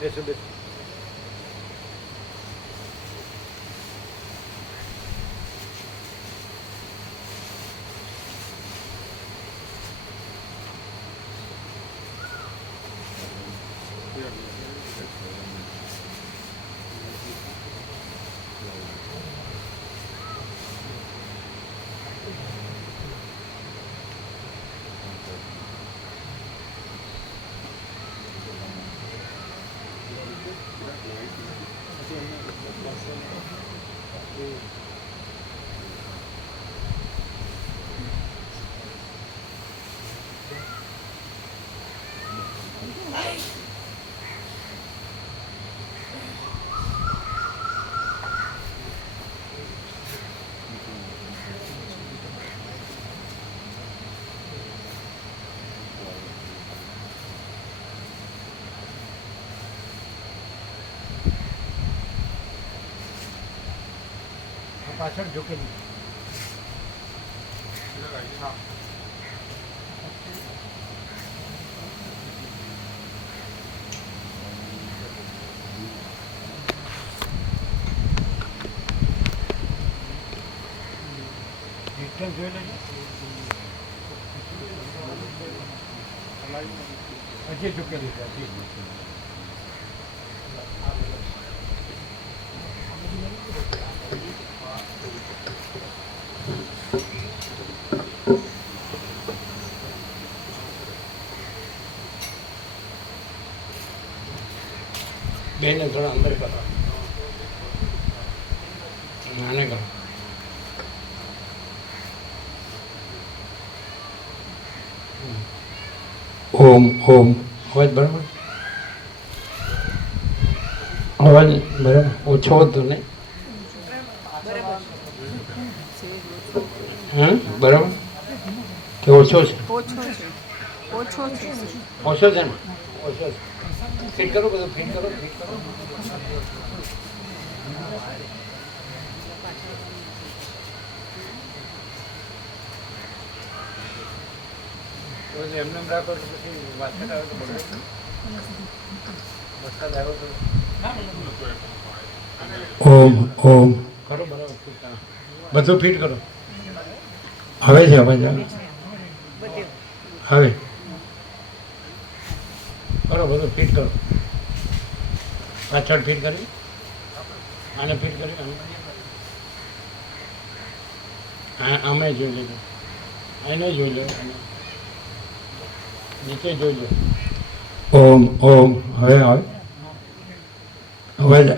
બેસો બેસો. પાછળ ઝૂકેલી. હા. ડિસ્ટન્સ જોઈ લેજો. હજી ઝૂકેલી છે હજી. બેને થોડા અંદર કરો, નાને કરો. ઓમ ઓમ અવાજ બરાબર, અવાજ બરાબર ઓછો હતો ને? હા બરાબર કે ઓછો છે? ઓછો છે ને? ઓછો છે. ફીટ કરો, બધું ફીટ કરો, ફીટ કરો. એમને એમ રાખો તો પછી વરસાદ આવે તો બગડે. વરસાદ આવ્યો તો ઓમ ઓમ કરો બરાબર. બધું ફીટ કરો. હવે છે અવાજ? હવે કરો, બધું ફીટ કરો. પાછળ ફીટ કરી, આને ફીટ કરી, અમે જોઈ લેજો, આને જોઈ લો, નીચે જોઈ લો. ઓમ ઓમ હવે આવે અવાજ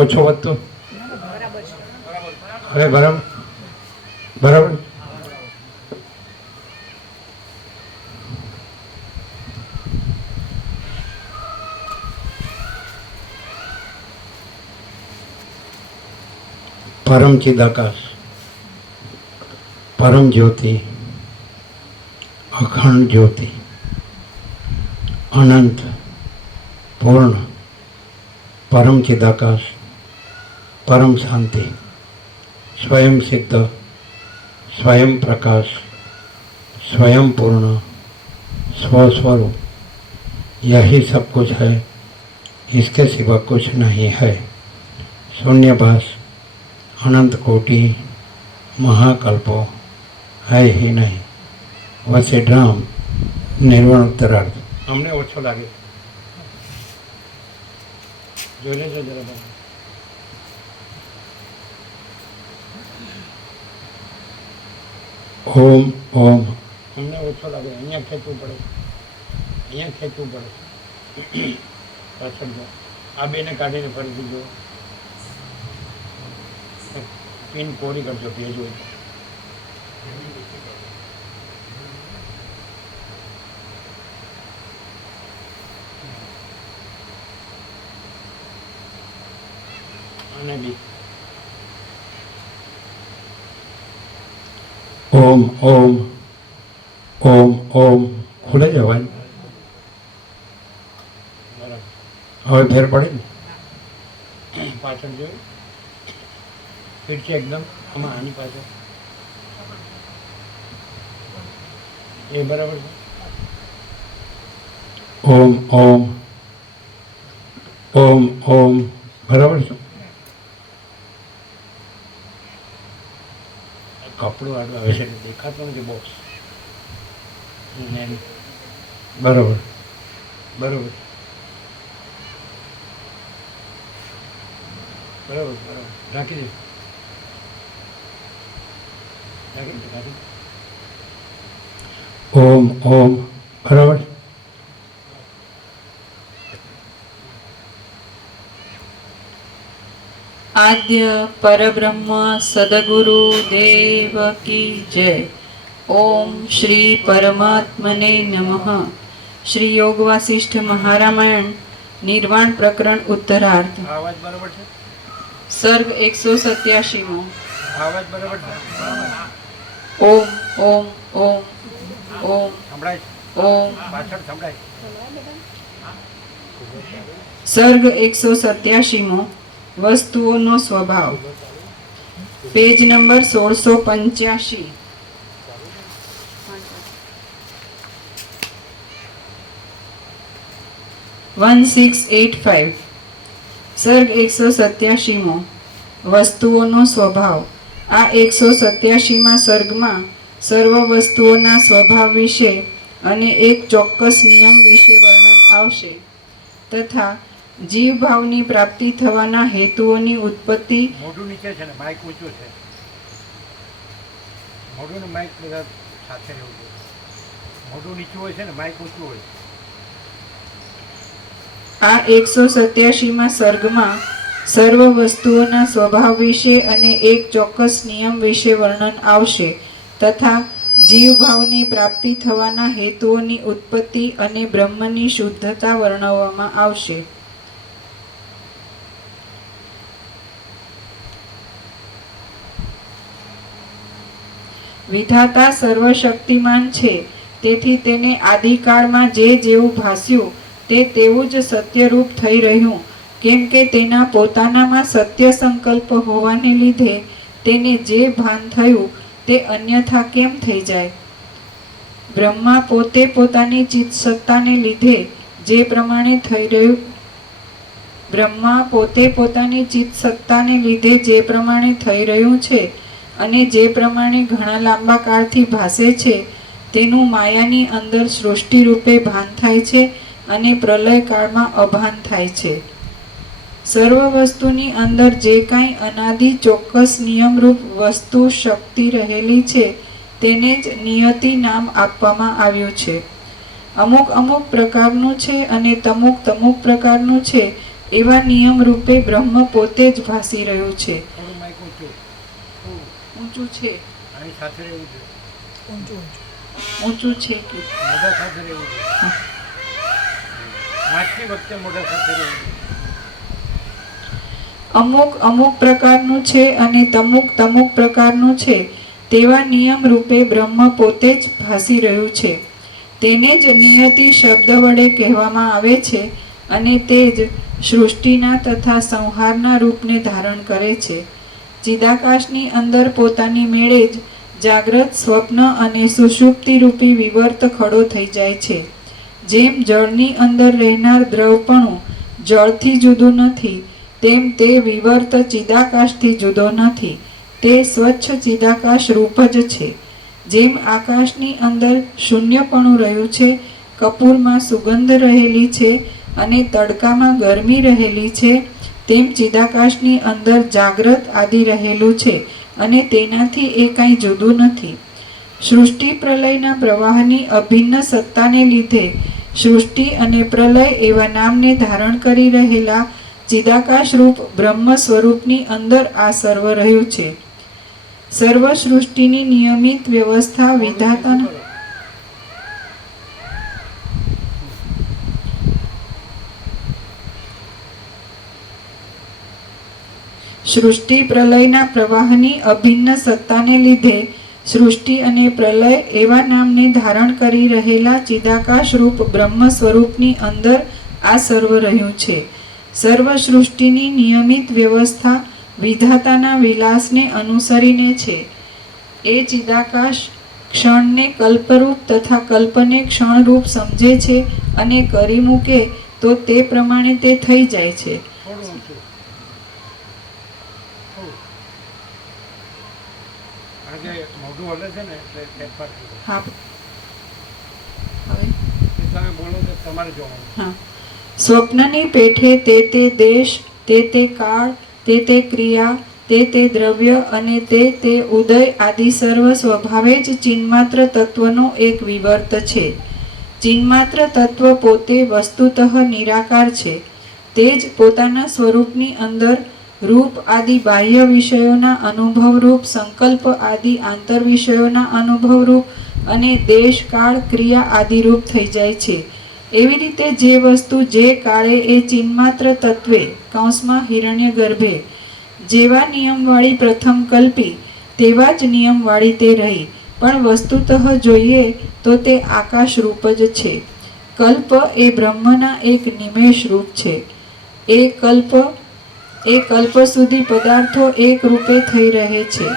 ઓછો વધતો? હવે બરાબર બરાબર. परम चिदाकाश, परम ज्योति, अखंड ज्योति, अनंत पूर्ण, परम चिदाकाश, परम शांति, स्वयं सिद्ध, स्वयं प्रकाश, स्वयं पूर्ण, स्वस्वरूप, यही सब कुछ है, इसके सिवा कुछ नहीं है। शून्यभास, अनंत कोटि, महाकल्पो है ही नहीं, वसे ड्राम निर्वाण उत्तरार्थ. अमने ओछो लागे, જોઈ લેજો જરા. ઓમ ઓમ અમને ઓછો લાગે, અહીંયા ખેંચવું પડે, અહીંયા ખેંચવું પડે. પાછળ જો આ બેને કાઢીને ફરીથી જો. પિન કોરી કરજો ભેજ હોય. અને બી ઓમ ઓમ ઓમ ઓમ ખુલે જવાય. હવે ફેર પડે ને? પાછળ જોયું ફીટ છે એકદમ. આમાં આની પાછળ એ બરાબર છે. ઓમ ઓમ ઓમ ઓમ બરાબર છે. કપડું આડું આવે છે દેખાતું નથી બોક્સ. બરાબર બરાબર બરાબર બરાબર રાખી દે રાખી દે રાખી દે. ઓમ ઓમ બરાબર. આદ્ય પરબ્રહ્મ સદગુરુ દેવ કી જય. ઓમ શ્રી પરમાત્મને નમઃ. શ્રી યોગ વાસિષ્ઠ મહારામાયણ નિર્વાણ પ્રકરણ ઉત્તરાર્ધ. અવાજ બરાબર છે. સર્ગ 187મો. અવાજ બરાબર છે. ઓમ ઓમ ઓમ ઓમ સંભળાય ઓમ. પાછળ સંભળાય. સર્ગ 187મો. વસ્તુઓનો સ્વભાવ. Page number 1685. સર્ગ 187મો. વસ્તુઓનો સ્વભાવ. આ 187માં સર્ગમાં સર્વ વસ્તુઓના સ્વભાવ વિશે અને એક ચોક્કસ નિયમ વિશે વર્ણન આવશે તથા જીવ ભાવની પ્રાપ્તિ થવાના હેતુઓની ઉત્પત્તિ. મોઢું નીચે છે ને માઇક ઊંચું છે. મોઢું ને માઇક બધા સાથે રહેવું જોઈએ. મોઢું નીચું હોય છે ને માઇક ઊંચું હોય. આ 187માં સર્ગમાં સર્વ વસ્તુઓના સ્વભાવ વિશે અને એક ચોક્કસ નિયમ વિશે વર્ણન આવશે તથા જીવ ભાવની પ્રાપ્તિ થવાના હેતુઓની ઉત્પત્તિ અને બ્રહ્મની શુદ્ધતા વર્ણવવામાં આવશે. વિધાતા સર્વશક્તિમાન છે, તેથી તેને આદિકાળમાં જે જેવું ભાસ્યું તે તેવું જ સત્યરૂપ થઈ રહ્યું, કેમ કે તેના પોતાનામાં સત્ય સંકલ્પ હોવાને લીધે તેને જે ભાન થયું તે અન્યથા કેમ થઈ જાય. બ્રહ્મા પોતે પોતાની ચિત્ત સત્તાને લીધે જે પ્રમાણે થઈ રહ્યું જે પ્રમાણે થઈ રહ્યું છે અને જે પ્રમાણે ઘણા લાંબા કાળથી ભાસે છે તેનું માયાની અંદર સૃષ્ટિ રૂપે ભાન થાય છે અને પ્રલય કાળમાં અભાન થાય છે. સર્વ વસ્તુની અંદર જે કાંઈ અનાદિ ચોક્કસ નિયમરૂપ વસ્તુ શક્તિ રહેલી છે તેને જ નિયતિ નામ આપવામાં આવ્યું છે. અમુક અમુક પ્રકારનું છે અને તમુક તમુક પ્રકારનું છે એવા નિયમ રૂપે બ્રહ્મ પોતે જ ભાસી રહ્યું છે. ઊંચું છે ઊંચું છે કે મોઢા સાથે રહેવું જોઈએ. વાંચતી વખતે મોઢા સાથે રહેવું જોઈએ. અમુક અમુક પ્રકારનું છે અને તમુક તમુક પ્રકારનું છે તેવા નિયમ રૂપે બ્રહ્મ પોતે જ ભાસી રહ્યું છે. તેને જ નિયતિ શબ્દ વડે કહેવામાં આવે છે અને તે જ સૃષ્ટિના તથા સંહારના રૂપને ધારણ કરે છે. ચિદાકાશની અંદર પોતાની મેળે જ જાગ્રત, સ્વપ્ન અને સુષુપ્તિ રૂપી વિવર્ત ખડો થઈ જાય છે. જેમ જળની અંદર રહેનાર દ્રવપણું જળથી જુદું નથી, તેમ તે વિવર્ત ચિદાકાશથી જુદો નથી. તે સ્વચ્છ ચિદાકાશ રૂપ જ છે. જેમ આકાશની અંદર શૂન્યપણું રહ્યું છે, કપૂરમાં સુગંધ રહેલી છે અને તડકામાં ગરમી રહેલી છે, તેમ ચિદાકાશની અંદર જાગ્રત આદિ રહેલું છે અને તેનાથી એ કાંઈ જુદું નથી. સૃષ્ટિ પ્રલયના પ્રવાહની અભિન્ન સત્તાને લીધે સૃષ્ટિ અને પ્રલય એવા નામને ધારણ કરી રહેલા ચિદાકાશ રૂપ બ્રહ્મ સ્વરૂપની અંદર આ સર્વ રહ્યું છે. સર્વ સૃષ્ટિની નિયમિત વ્યવસ્થા વિધાતાના સૃષ્ટિ પ્રલયના પ્રવાહની અભિન્ન સત્તાને લીધે સૃષ્ટિ અને પ્રલય એવા નામને ધારણ કરી રહેલા ચિદાકાશ રૂપ બ્રહ્મ સ્વરૂપની અંદર આ સર્વ રહ્યું છે. સર્વ સૃષ્ટિની નિયમિત વ્યવસ્થા વિધાતાના વિલાસને અનુસરીને છે. એ ચિદાકાશ ક્ષણને કલ્પરૂપ તથા કલ્પને ક્ષણરૂપ સમજે છે અને કરી મૂકે તો તે પ્રમાણે તે થઈ જાય છે. થોડું ઊંચું. થોડું. કારણ કે મોઢું હલે છે ને એટલે ફેરફાર થઈ જાય. હા હવે એ તમે બોલો તો તમારે જોવાનું. હા. સ્વપ્નની પેઠે તે દેશ, તે કાળ, તે ક્રિયા, તે દ્રવ્ય અને તે ઉદય આદિ સર્વ સ્વભાવે જ ચિન્માત્ર તત્વનો એક વિવર્ત છે. ચિન્માત્ર તત્વ પોતે વસ્તુતઃ નિરાકાર છે. તે જ પોતાના સ્વરૂપની અંદર રૂપ આદિ બાહ્ય વિષયોના અનુભવરૂપ, સંકલ્પ આદિ આંતર વિષયોના અનુભવરૂપ અને દેશ, કાળ, ક્રિયા આદિરૂપ થઈ જાય છે. એવી રીતે જે વસ્તુ જે કાળે એ ચિન્માત્ર તત્વે કૌંસમાં હિરણ્યગર્ભે જેવા નિયમવાળી પ્રથમ કલ્પી તેવા જ નિયમવાળી તે રહી. પણ વસ્તુતઃ જોઈએ તો તે આકાશ રૂપ જ છે. કલ્પ એ બ્રહ્મના એક નિમેષ રૂપ છે. એ કલ્પ સુધી પદાર્થો એક રૂપે થઈ રહે છે.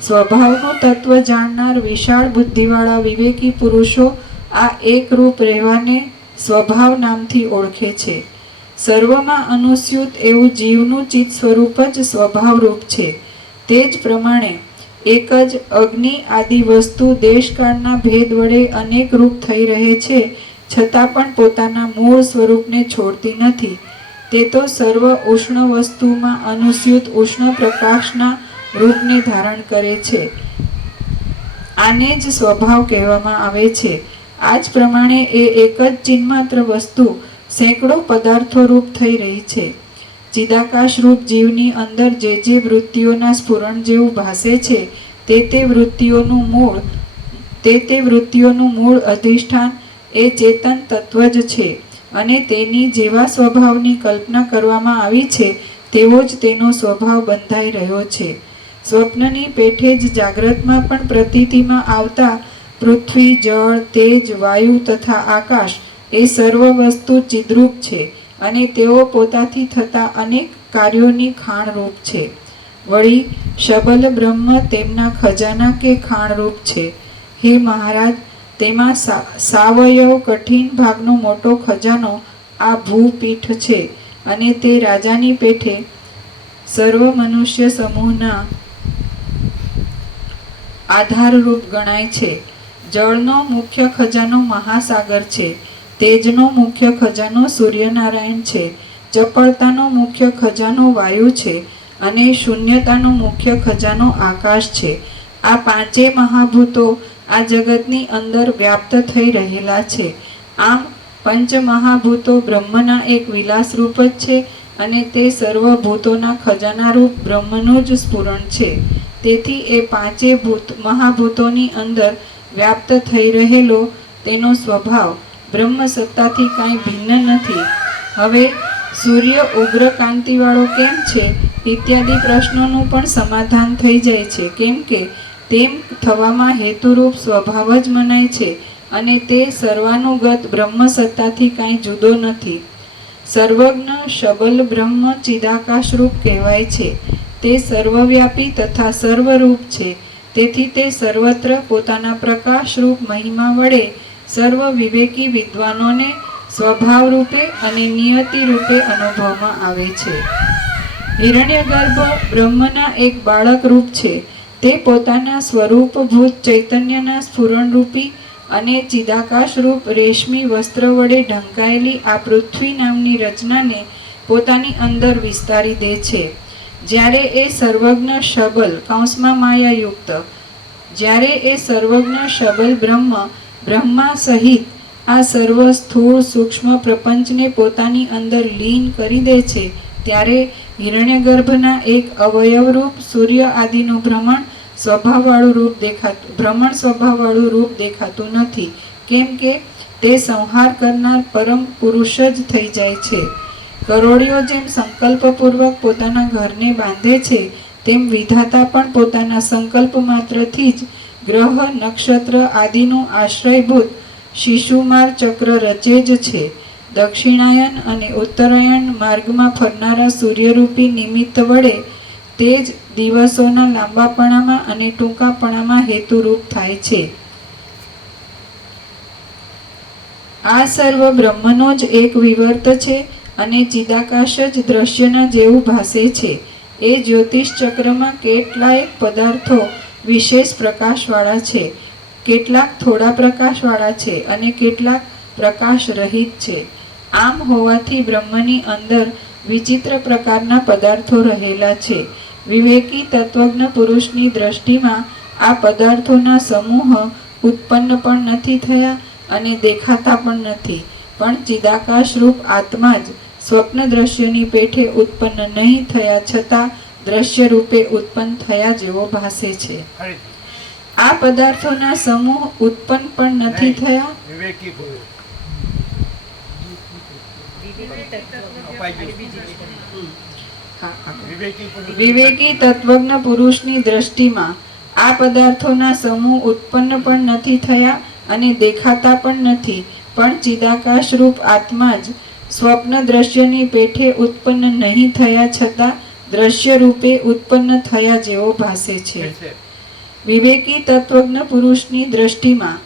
સ્વભાવનું તત્વ જાણનાર વિશાળ બુદ્ધિવાળા વિવેકી પુરુષો આ એક રૂપ રહેવાને સ્વભાવ નામથી ઓળખે છે. સર્વમાં અનુસ્યુત એવું જીવનું ચિત્ત સ્વરૂપ જ સ્વભાવરૂપ છે. તે જ પ્રમાણે એક જ અગ્નિ આદિ વસ્તુ દેશકાળના ભેદ વડે અનેક રૂપ થઈ રહે છે, છતાં પણ પોતાના મૂળ સ્વરૂપને છોડતી નથી. તે તો સર્વ ઉષ્ણ વસ્તુમાં અનુસ્યુત ઉષ્ણ પ્રકાશના રૂપને ધારણ કરે છે. આને જ સ્વભાવ કહેવામાં આવે છે. આ જ પ્રમાણે એ એક જ ચિન્માત્ર વસ્તુ સેંકડો પદાર્થો રૂપ થઈ રહી છે. ચિદાકાશ રૂપ જીવની અંદર જે વૃત્તિઓના સ્ફુરણ જેવું ભાસે છે તે વૃત્તિઓનું મૂળ અધિષ્ઠાન એ ચેતન તત્વ જ છે અને તેની જેવા સ્વભાવની કલ્પના કરવામાં આવી છે તેવો જ તેનો સ્વભાવ બંધાઈ રહ્યો છે. સ્વપ્નની પેઠે જ જાગ્રતમાં પણ પ્રતીતિમાં આવતા પૃથ્વી, જળ, તેજ, વાયુ તથા આકાશ એ સર્વ વસ્તુ ચિદ્રૂપ છે અને તેઓ પોતાથી થતા અનેક કાર્યોની ખાણરૂપ છે. વળી શબલ બ્રહ્મ તેમના ખજાના કે ખાણરૂપ છે. હે મહારાજ, તેમાં સાવયવ કઠિન ભાગનો મોટો ખજાનો આ ભૂપીઠ છે અને તે રાજાની પેઠે સર્વ મનુષ્ય સમૂહના આધારરૂપ ગણાય છે. જળનો મુખ્ય ખજાનો મહાસાગર છે. તેજનો મુખ્ય ખજાનો સૂર્યનારાયણ છે. ચપળતાનો મુખ્ય ખજાનો વાયુ છે અને શૂન્યતાનો મુખ્ય ખજાનો આકાશ છે. આ પાંચે મહાભૂતો આ જગતની અંદર વ્યાપ્ત થઈ રહેલા છે. આમ પંચમહાભૂતો બ્રહ્મના એક વિલાસરૂપ જ છે અને તે સર્વભૂતોના ખજાનારૂપ બ્રહ્મનું જ સ્ફુરણ છે. તેથી એ પાંચે મહાભૂતોની અંદર વ્યાપ્ત થઈ રહેલો તેનો સ્વભાવ બ્રહ્મ સત્તાથી કાંઈ ભિન્ન નથી. હવે સૂર્ય ઉગ્ર કાંતિવાળો કેમ છે ઇત્યાદિ પ્રશ્નોનું પણ સમાધાન થઈ જાય છે. કેમ કે તેમ થવામાં હેતુરૂપ સ્વભાવ જ મનાય છે અને તે સર્વાનુગત બ્રહ્મ સત્તાથી કાંઈ જુદો નથી. સર્વજ્ઞ શબલ બ્રહ્મ ચિદાકાશરૂપ કહેવાય છે. તે સર્વવ્યાપી તથા સર્વરૂપ છે. તેથી તે સર્વત્ર પોતાના પ્રકાશરૂપ મહિમા વડે સર્વ વિવેકી વિદ્વાનોને સ્વભાવ રૂપે અને નિયતિ રૂપે અનુભવમાં આવે છે. હિરણ્યગર્ભ બ્રહ્મના એક બાળક રૂપ છે. તે પોતાના સ્વરૂપભૂત ચૈતન્યના સ્ફુરણરૂપી અને ચિદાકાશરૂપ રેશમી વસ્ત્ર વડે ઢંકાયેલી આ પૃથ્વી નામની રચનાને પોતાની અંદર વિસ્તારી દે છે. જ્યારે એ સર્વજ્ઞ શબલ કૌંસમાં માયાયુક્ત જ્યારે એ સર્વજ્ઞ શબલ બ્રહ્મા સહિત આ સર્વ સ્થૂળ સૂક્ષ્મ પ્રપંચને પોતાની અંદર લીન કરી દે છે ત્યારે હિરણ્યગર્ભના એક અવયવરૂપ સૂર્ય આદિનું ભ્રમણ સ્વભાવવાળું રૂપ દેખાતું નથી. કેમ કે તે સંહાર કરનાર પરમ પુરુષ જ થઈ જાય છે. કરોડિયો જેમ સંકલ્પપૂર્વક પોતાના ઘરને બાંધે છે તેમ વિધાતા પણ પોતાના સંકલ્પ માત્રથી જ ગ્રહ નક્ષત્ર આદિનું આશ્રયભૂત શિશુમાર ચક્ર રચે જ છે. દક્ષિણાયન અને ઉત્તરાયણ માર્ગમાં ફરનારા સૂર્યરૂપી નિમિત્ત વડે તે જ દિવસોના લાંબાપણામાં અને ટૂંકાપણામાં હેતુરૂપ થાય છે. આ સર્વ બ્રહ્મનો જ એક વિવર્ત છે અને ચિદાકાશ જ દ્રશ્યના જેવું ભાસે છે. એ જ્યોતિષ ચક્રમાં કેટલાય પદાર્થો વિશેષ પ્રકાશવાળા છે, કેટલાક થોડા પ્રકાશવાળા છે અને કેટલાક પ્રકાશ રહિત છે. આમ હોવાથી બ્રહ્મની અંદર વિચિત્ર પ્રકારના પદાર્થો રહેલા છે. વિવેકી તત્વજ્ઞ પુરુષની દ્રષ્ટિમાં આ પદાર્થોના સમૂહ ઉત્પન્ન પણ નથી થયા અને દેખાતા પણ નથી, પણ ચિદાકાશ રૂપ આત્મા જ સ્વપ્ન દ્રશ્યની પેઠે ઉત્પન્ન નહીં થયા છતાં દ્રશ્ય રૂપે ઉત્પન્ન થયા જેવો ભાસે છે. આ પદાર્થોના સમૂહ ઉત્પન્ન પણ નથી થયા. વિવેકી પુરુષ વિવેકી તત્વજ્ઞ પુરુષની દ્રષ્ટિમાં આ પદાર્થોના સમૂહ ઉત્પન્ન પણ નથી થયા અને દેખાતા પણ નથી, પણ ચિદાકાશ રૂપ આત્મા જ સ્વપ્ન દ્રશ્યની પેઠે ઉત્પન્ન નહીં થયા છતાં દ્રશ્ય રૂપે ઉત્પન્ન થયા જેવો ભાસે છે. વિવેકી તત્વજ્ઞ પુરુષની દ્રષ્ટિમાં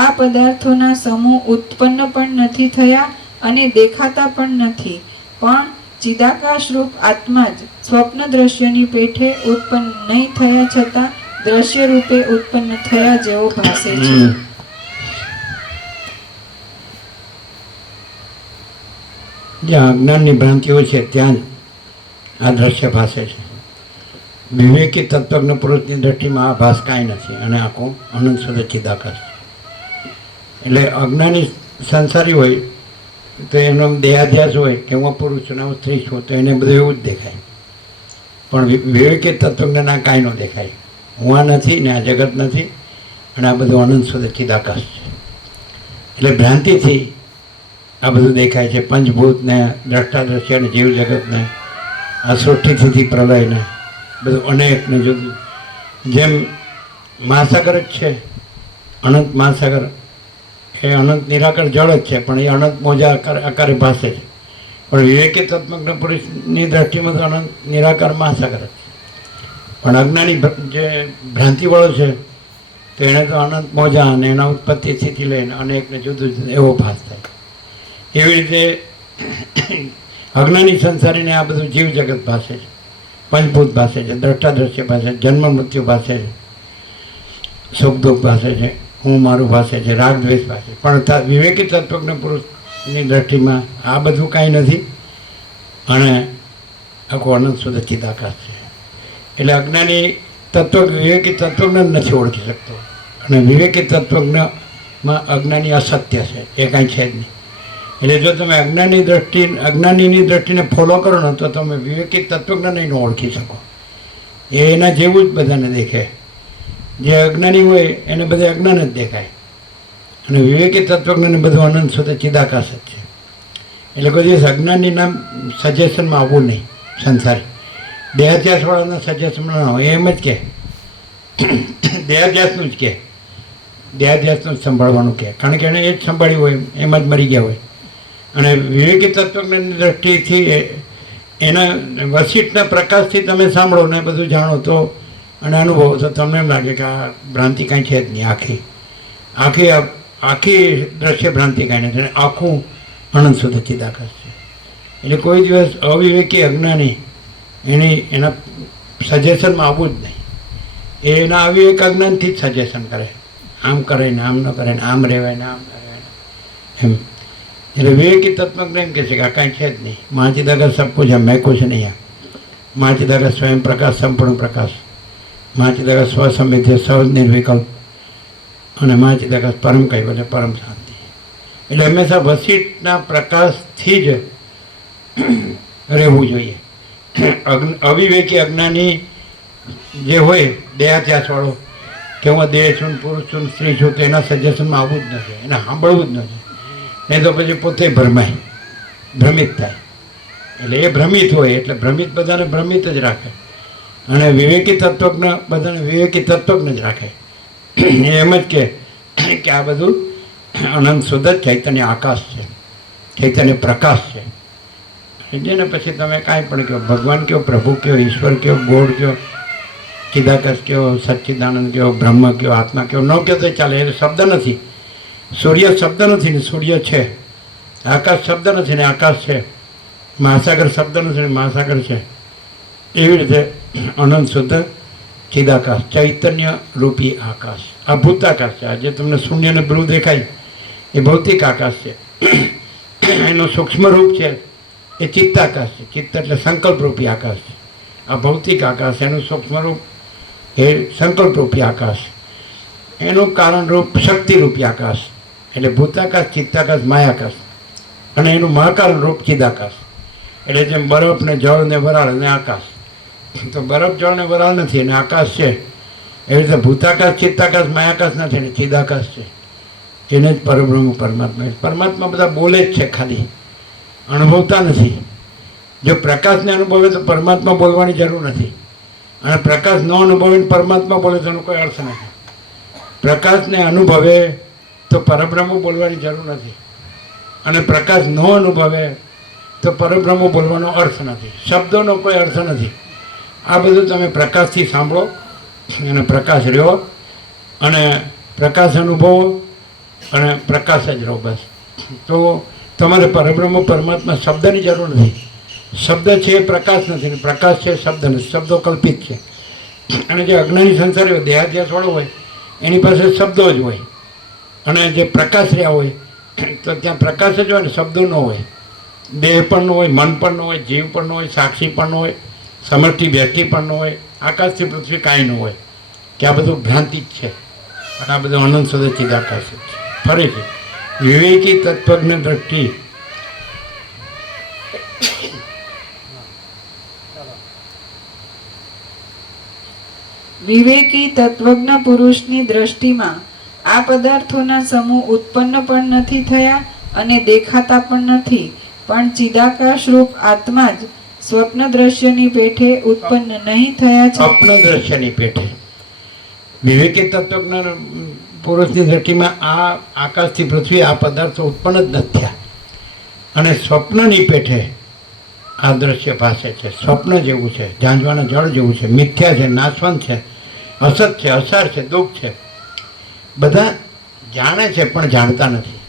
આ પદાર્થોના સમૂહ ઉત્પન્ન પણ નથી થયા અને દેખાતા પણ નથી, પણ ચિદાકાશ રૂપ આત્મા જ સ્વપ્ન દ્રશ્યની પેઠે ઉત્પન્ન નહીં થયા છતાં દ્રશ્ય રૂપે ઉત્પન્ન થયા જેવો ભાસે છે. જ્યાં અજ્ઞાનની ભ્રાંતિઓ છે ત્યાં જ આ દ્રશ્ય ભાસે છે. વિવેકી તત્વજ્ઞ પુરુષની દ્રષ્ટિમાં આ ભાસ કાંઈ નથી અને આખું અનંત સુધી ચિદાકાશ. એટલે અજ્ઞાની સંસારી હોય તો એનો દેહાધ્યાસ હોય કે હું પુરુષ છું ને હું સ્ત્રી છું તો એને બધું એવું જ દેખાય, પણ વિવેકી તત્વજ્ઞના કાંઈ ન દેખાય. હું આ નથી ને આ જગત નથી અને આ બધું અનંત સુધી ચિદાકાશ છે. એટલે ભ્રાંતિથી આ બધું દેખાય છે. પંચભૂતને, દ્રષ્ટા દ્રશ્યને, જીવ જગતને, આ સૃષ્ટિથી પ્રલયને બધું અનેકને જુદું. જેમ મહાસાગર જ છે, અનંત મહાસાગર એ અનંત નિરાકર જળ જ છે, પણ એ અનંત મોજા આકારે ભાસે છે. પણ વિવેકી તત્વજ્ઞ પુરુષની દ્રષ્ટિમાં તો અનંત નિરાકાર મહાસાગર જ છે. પણ અજ્ઞાની જે ભ્રાંતિવાળો છે તો એને તો અનંત મોજા અને એના ઉત્પત્તિ સ્થિતિ લઈને અનેકને જુદું જુદું એવો ભાસ થાય. એવી રીતે અજ્ઞાની સંસારીને આ બધું જીવ જગત ભાસે છે, પંચભૂત ભાસે છે, દ્રષ્ટા દ્રશ્ય ભાસે છે, જન્મ મૃત્યુ ભાસે છે, સુખ દુઃખ ભાસે છે, હું મારું ભાસે છે, રાગ દ્વેષ ભાસે. પણ વિવેકી તત્વજ્ઞ પુરુષની દ્રષ્ટિમાં આ બધું કાંઈ નથી અને આખું અનંત સુધી ચિદાકાશ છે. એટલે અજ્ઞાની વિવેકી તત્વજ્ઞ નથી ઓળખી શકતો અને વિવેકી તત્વજ્ઞમાં અજ્ઞાની અસત્ય છે, એ કાંઈ છે જ નહીં. એટલે જો તમે અજ્ઞાનીની દ્રષ્ટિને ફોલો કરો ને તો તમે વિવેકી તત્વજ્ઞને ન ઓળખી શકો. એ એના જેવું જ બધાને દેખે. જે અજ્ઞાની હોય એને બધે અજ્ઞાન જ દેખાય અને વિવેકી તત્વજ્ઞને બધું અનંત સુધી ચિદાકાશ જ છે. એટલે કોઈ દિવસ અજ્ઞાની નામ સજેશનમાં આવવું નહીં. સંસારી દેહાધ્યાસવાળાના સજેશનમાં ના હોય, એમ જ કે દેહાધ્યાસનું જ કે દેહાધ્યાસનું જ સંભાળવાનું કહે, કારણ કે એને એ જ સંભાળ્યું હોય, એમ જ મરી ગયા હોય. અને વિવેકી તત્વજ્ઞની દ્રષ્ટિથી એના વસિષ્ઠના પ્રકાશથી તમે સાંભળો ને બધું જાણો તો અને અનુભવો તો તમને એમ લાગે કે આ ભ્રાંતિ કાંઈ છે જ નહીં. આખી દ્રશ્ય ભ્રાંતિ કાંઈ નથી, આખું અનંત સુધી ચિદાકાશ છે. એટલે કોઈ દિવસ અવિવેકી અજ્ઞાની એના સજેશનમાં આવવું જ નહીં. એ એના અવિવેક અજ્ઞાનથી જ સજેશન કરે, આમ કરે ને આમ ન કરે ને આમ રહેવાય ને આમ ન રહેવાય એમ. એટલે વિવેકી તત્વજ્ઞ એમ કહે છે કે આ કાંઈ છે જ નહીં. મહાચિદાકાશ સબ કુછ है, मैं कुछ नहीं है. મહાચિદાકાશ સ્વયં પ્રકાશ, સંપૂર્ણ પ્રકાશ. મહાચિદાકાશ સ્વસંવેદ્ય, સહજ નિર્વિકલ્પ અને મહાચિદાકાશ પરમ કૈવલ્ય, પરમ શાંતિ. એટલે હંમેશા વસિષ્ઠના પ્રકાશથી જ રહેવું જોઈએ. અવિવેકી અજ્ઞાની જે હોય દેહાધ્યાસવાળો કે હું દેહ છું, પુરુષ છું, સ્ત્રી છું, તો એના સજેશનમાં આવવું જ નથી, એને સાંભળવું જ નથી. નહીં તો પછી પોતે ભ્રમાય, ભ્રમિત થાય. એટલે એ ભ્રમિત હોય એટલે ભ્રમિત બધાને ભ્રમિત જ રાખે અને વિવેકી તત્વજ્ઞ બધાને વિવેકી તત્વજ્ઞ જ રાખે. એમ જ કે આ બધું અનંત શુદ્ધ ચૈતન્ય આકાશ છે, ચૈતન્ય પ્રકાશ છે. જેને પછી તમે કાંઈ પણ કહો, ભગવાન કહો, પ્રભુ કહો, ઈશ્વર કહો, ગોળ કહો, ચિદાકાશ કહો, સચ્ચિદાનંદ કહો, બ્રહ્મ કહો, આત્મા કહો, ન કહો તો ચાલે. એ શબ્દ નથી, સૂર્ય શબ્દ નથી ને સૂર્ય છે, આકાશ શબ્દ નથી ને આકાશ છે, મહાસાગર શબ્દ નથી ને મહાસાગર છે. એવી રીતે અનંત શુદ્ધ ચિદાકાશ, ચૈતન્ય રૂપી આકાશ, આ ભૂતાકાશ છે. આ જે તમને શૂન્ય ને બ્લુ દેખાય એ ભૌતિક આકાશ છે. એનું સૂક્ષ્મ રૂપ છે એ ચિત્તાકાશ છે. ચિત્ત એટલે સંકલ્પરૂપી આકાશ છે. આ ભૌતિક આકાશ, એનું સૂક્ષ્મ રૂપ એ સંકલ્પરૂપી આકાશ, એનું કારણ રૂપ શક્તિરૂપી આકાશ એટલે ભૂતાકાશ, ચિત્તાકાશ, માયાકાશ, અને એનું મહાકારણ રૂપ ચિદાકાશ. એટલે જેમ બરફ ને જળ ને વરાળ ને આકાશ, તો બરફ જળ ને વરાળ નથી અને આકાશ છે. એવી રીતે ભૂતાકાશ, ચિત્તાકાશ, માયાકાશ નથી અને ચિદાકાશ છે. એને જ પરબ્રહ્મ પરમાત્મા. પરમાત્મા બધા બોલે જ છે, ખાલી અનુભવતા નથી. જો પ્રકાશને અનુભવે તો પરમાત્મા બોલવાની જરૂર નથી, અને પ્રકાશ ન અનુભવીને પરમાત્મા બોલે તો એનો કોઈ અર્થ નથી. પ્રકાશને અનુભવે તો પરબ્રહ્મ બોલવાની જરૂર નથી, અને પ્રકાશ ન અનુભવે તો પરબ્રહ્મ બોલવાનો અર્થ નથી. શબ્દોનો કોઈ અર્થ નથી. આ બધું તમે પ્રકાશથી સાંભળો અને પ્રકાશ રહ્યો અને પ્રકાશ અનુભવો અને પ્રકાશ જ રહો, બસ. તો તમારે પરબ્રહ્મ પરમાત્મા શબ્દની જરૂર નથી. શબ્દ છે એ પ્રકાશ નથી ને પ્રકાશ છે શબ્દ નથી. શબ્દો કલ્પિત છે. અને જે અજ્ઞાની સંસારી હોય, દેહાધ્યાસવાળો હોય, એની પાસે શબ્દો જ હોય, અને જે પ્રકાશ રહ્યા હોય તો ત્યાં પ્રકાશ જ હોય ને શબ્દો ન હોય. દેહ પણ ન હોય, મન પણ ન હોય, જીવ પણ ન હોય, સાક્ષી પણ ન હોય, સમષ્ટિ વ્યષ્ટિ પણ ન હોય, આકાશથી પૃથ્વી કાંઈ ન હોય, કે આ બધું ભ્રાંતિ જ છે. અને આ બધું અનંત સદા ચિદાકાશ છે. ફરીથી વિવેકી તત્વજ્ઞ દ્રષ્ટિ વિવેકી તત્વજ્ઞ પુરુષની દ્રષ્ટિમાં આ પદાર્થોના સમૂહ ઉત્પન્ન પણ નથી થયા અને દેખાતા પણ નથી, પણ ચિદાકાશ રૂપ આત્મા જ સ્વપ્ન દ્રશ્યની પેઠે ઉત્પન્ન નહીં થયા છે. સ્વપ્ન દ્રશ્યની પેઠે વિવેકી તત્વજ્ઞ પુરુષની દ્રષ્ટિમાં આ આકાશથી પૃથ્વી આ પદાર્થો ઉત્પન્ન જ નથી થયા, અને સ્વપ્નની પેઠે આ દ્રશ્ય ભાસે છે. સ્વપ્ન જેવું છે, ઝાંઝવાના જળ જેવું છે, મિથ્યા છે, નાશવંત છે, અસત છે, અસાર છે, દુઃખ છે. બધા જાણે છે પણ જાણતા નથી.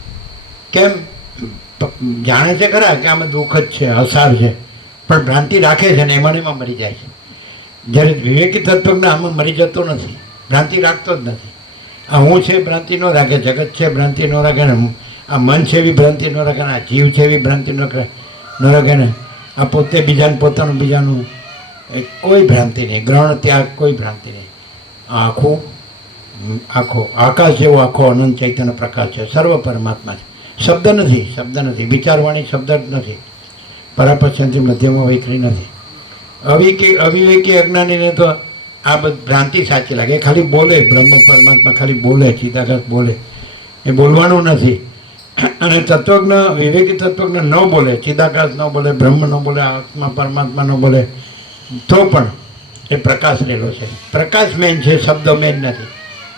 કેમ? જાણે છે ખરા કે આમાં દુઃખ જ છે, અસાર છે, પણ ભ્રાંતિ રાખે છે ને એમાં મરી જાય છે. જ્યારે વિવેકી તત્વજ્ઞ આમાં મરી જતો નથી, ભ્રાંતિ રાખતો જ નથી. આ હું છે ભ્રાંતિ ન રાખે, જગત છે ભ્રાંતિ ન રાખે ને, આ મન છે એવી ભ્રાંતિ ન રાખે ને, આ જીવ છે એવી ભ્રાંતિ ન રાખે ને, આ પોતે બીજાનું પોતાનું બીજાનું, કોઈ ભ્રાંતિ નહીં. ગ્રહણ ત્યાગ કોઈ ભ્રાંતિ નહીં. આ આખો આકાશ જેવો આખો અનંત ચૈતન્ય પ્રકાશ છે. સર્વ પરમાત્મા છે. શબ્દ નથી, શબ્દ નથી, વિચારવાણી શબ્દ જ નથી, પરાપશ્યંથી મધ્યમાં વૈખરી નથી. અવિવેકી અજ્ઞાનીને તો આ બધી ભ્રાંતિ સાચી લાગે. ખાલી બોલે, બ્રહ્મ પરમાત્મા ખાલી બોલે, ચિદાકાશ બોલે, એ બોલવાનું નથી. અને તત્વજ્ઞ વિવેકી તત્વજ્ઞ ન બોલે, ચિદાકાશ ન બોલે, બ્રહ્મ ન બોલે, આત્મા પરમાત્મા ન બોલે, તો પણ એ પ્રકાશ રહેલો છે. પ્રકાશ મેન છે, શબ્દ મેન નથી.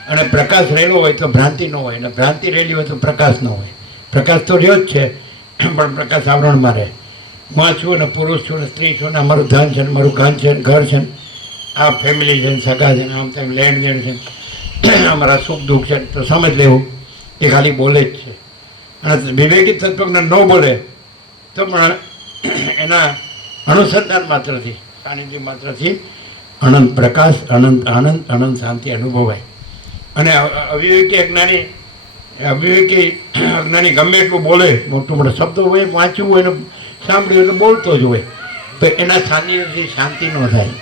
અને પ્રકાશ રહેલો હોય તો ભ્રાંતિ ન હોય, અને ભ્રાંતિ રહેલી હોય તો પ્રકાશ ન હોય. પ્રકાશ તો રહ્યો જ છે, પણ પ્રકાશ આવરણમાં રહે. હું છું ને પુરુષ છું ને સ્ત્રી છું ને અમારું ધન છે ને મારું ઘન છે ને ઘર છે ને આ ફેમિલી છે ને સગા છે ને આમ તેમ લેણ દેણ છે, અમારા સુખ દુઃખ છે, તો સમજ લેવું એ ખાલી બોલે જ છે. અને વિવેકી તત્વજ્ઞ ન બોલે તો પણ એના અનુસંધાન માત્રથી, સાનિધ્ય માત્રથી અનંત પ્રકાશ, અનંત આનંદ, અનંત શાંતિ અનુભવાય. અને અવિવેકી અજ્ઞાની ગમે એટલું બોલે, મોટું મોટા શબ્દો હોય, વાંચ્યું હોય ને સાંભળ્યું એટલે બોલતો જ હોય, તો એના સાનિધ્યથી શાંતિ ન થાય.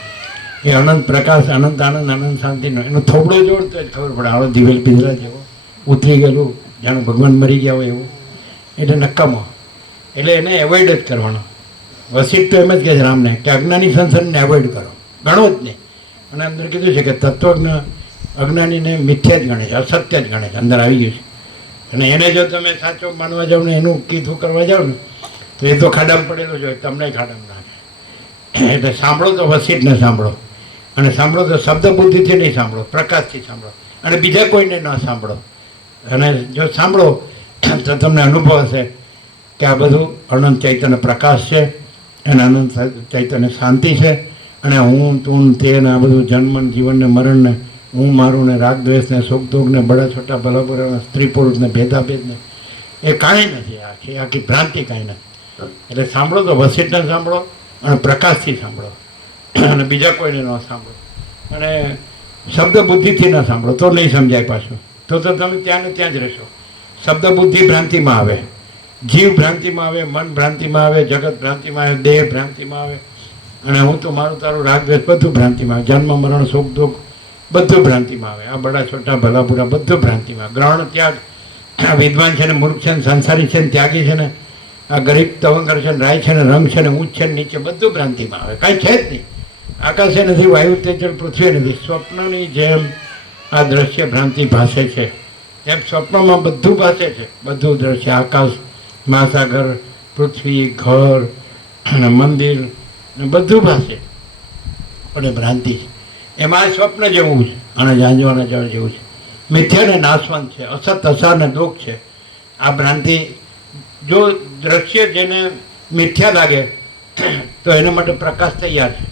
એ અનંત પ્રકાશ, અનંત આનંદ, અનંત શાંતિનો એનો થોબડો જોડતો જ ખબર પડે. આવો દિવેલ પીધરા જેવો ઉતરી ગયેલું, જાણે ભગવાન મરી ગયા હોય એવું, એટલે નક્કામો. એટલે એને એવોઇડ જ કરવાનો. વસિષ્ઠ તો એમ જ કહે છે રામને કે અજ્ઞાની સંસારને એવોઇડ કરો, ગણો જ નહીં. અને અંદર કીધું છે કે તત્વજ્ઞ અજ્ઞાનીને મિથ્યા જ ગણે છે, અસત્ય જ ગણે છે, અંદર આવી ગયું છે. અને એને જો તમે સાચો માનવા જાઓ ને એનું કીધું કરવા જાઓ ને તો એ તો ખાડામાં પડેલું જ હોય, તમને ખાડામાં નાખે. એટલે સાંભળો તો વસિષ્ઠને સાંભળો, અને સાંભળો તો શબ્દ બુદ્ધિથી નહીં સાંભળો, પ્રકાશથી સાંભળો, અને બીજા કોઈને ન સાંભળો. અને જો સાંભળો તો તમને અનુભવ હશે કે આ બધું અનંત ચૈતન્ય પ્રકાશ છે, અને અનંત ચૈતન્ય શાંતિ છે. અને હું તું તે ને આ બધું જન્મ જીવન ને મરણ ને હું મારું ને રાગ દ્વેષને સુખ દુઃખને બળા છોટા ભલા બુરાને સ્ત્રી પુરુષને ભેદાભેદને એ કાંઈ નથી. આખી આખી ભ્રાંતિ કાંઈ નથી. એટલે સાંભળો તો વસીટને સાંભળો અને પ્રકાશથી સાંભળો અને બીજા કોઈને ન સાંભળો અને શબ્દ બુદ્ધિથી ન સાંભળો તો નહીં સમજાય પાછું. તો તમે ત્યાં ને ત્યાં જ રહેશો. શબ્દ બુદ્ધિ ભ્રાંતિમાં આવે, જીવ ભ્રાંતિમાં આવે, મન ભ્રાંતિમાં આવે, જગત ભ્રાંતિમાં આવે, દેહ ભ્રાંતિમાં આવે અને હું તો મારું તારું રાગ દ્વેષ બધું ભ્રાંતિમાં આવે. જન્મ મરણ સુખ દુઃખ બધું ભ્રાંતિમાં આવે. આ બડા છોટા ભલા બુરા બધું ભ્રાંતિમાં આવે. ગ્રહણ ત્યાગ, આ વિદ્વાન છે ને મૂર્ખ છે ને સંસારી છે ને ત્યાગી છે ને આ ગરીબ તવંગર છે ને રાય છે ને રંગ છે ને ઊંચ છે ને નીચે બધું ભ્રાંતિમાં આવે. કાંઈ છે જ નહીં. આકાશે નથી, વાયુ તેજ પૃથ્વી નથી. સ્વપ્નની જેમ આ દ્રશ્ય ભ્રાંતિ ભાસે છે એમ સ્વપ્નમાં બધું ભાસે છે. બધું દ્રશ્ય આકાશ, મહાસાગર, પૃથ્વી, ઘર અને મંદિર ને બધું ભાસે પણ એ ભ્રાંતિ છે. એમાં સ્વપ્ન જેવું છે અને જાંજવાના જળ જેવું છે. મિથ્યાને નાશવંત છે, અસત અસાર ને દુઃખ છે. આ ભ્રાંતિ જો દ્રશ્ય જેને મિથ્યા લાગે તો એના માટે પ્રકાશ તૈયાર છે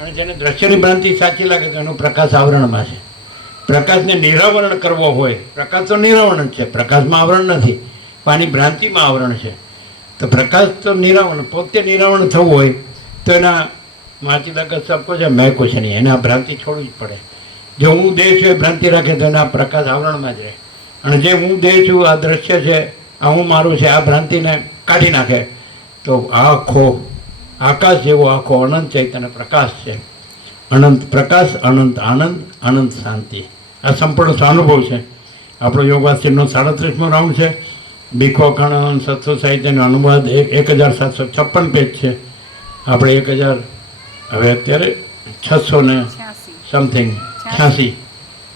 અને જેને દ્રશ્યની ભ્રાંતિ સાચી લાગે તો એનો પ્રકાશ આવરણમાં છે. પ્રકાશને નિરાવરણ કરવો હોય, પ્રકાશ તો નિરાવરણ જ છે, પ્રકાશમાં આવરણ નથી, પાણી ભ્રાંતિમાં આવરણ છે. તો પ્રકાશ તો નિરાવરણ, પોતે નિરાવરણ થવું હોય તો એના માચી તાકાત સબકો છે, મેં કુછ નહીં, એને આ ભ્રાંતિ છોડવી જ પડે. જો હું દેહ છું એ ભ્રાંતિ રાખે તો એના પ્રકાશ આવરણમાં જ રહે અને જે હું દેહ છું, આ દ્રશ્ય છે, આ હું મારું છે, આ ભ્રાંતિને કાઢી નાખે તો આખો આકાશ જેવો આખો અનંત ચૈતન્ય પ્રકાશ છે. અનંત પ્રકાશ, અનંત આનંદ, અનંત શાંતિ. આ સંપૂર્ણ સ્વાનુભવ છે. આપણો યોગવાસીનો 37મો રાઉન્ડ છે. ભીખો ખણ સત્સો સાહિત્યનો અનુવાદ 1756 પેજ છે. આપણે 1000 હવે અત્યારે 600 ને સમથિંગ 86,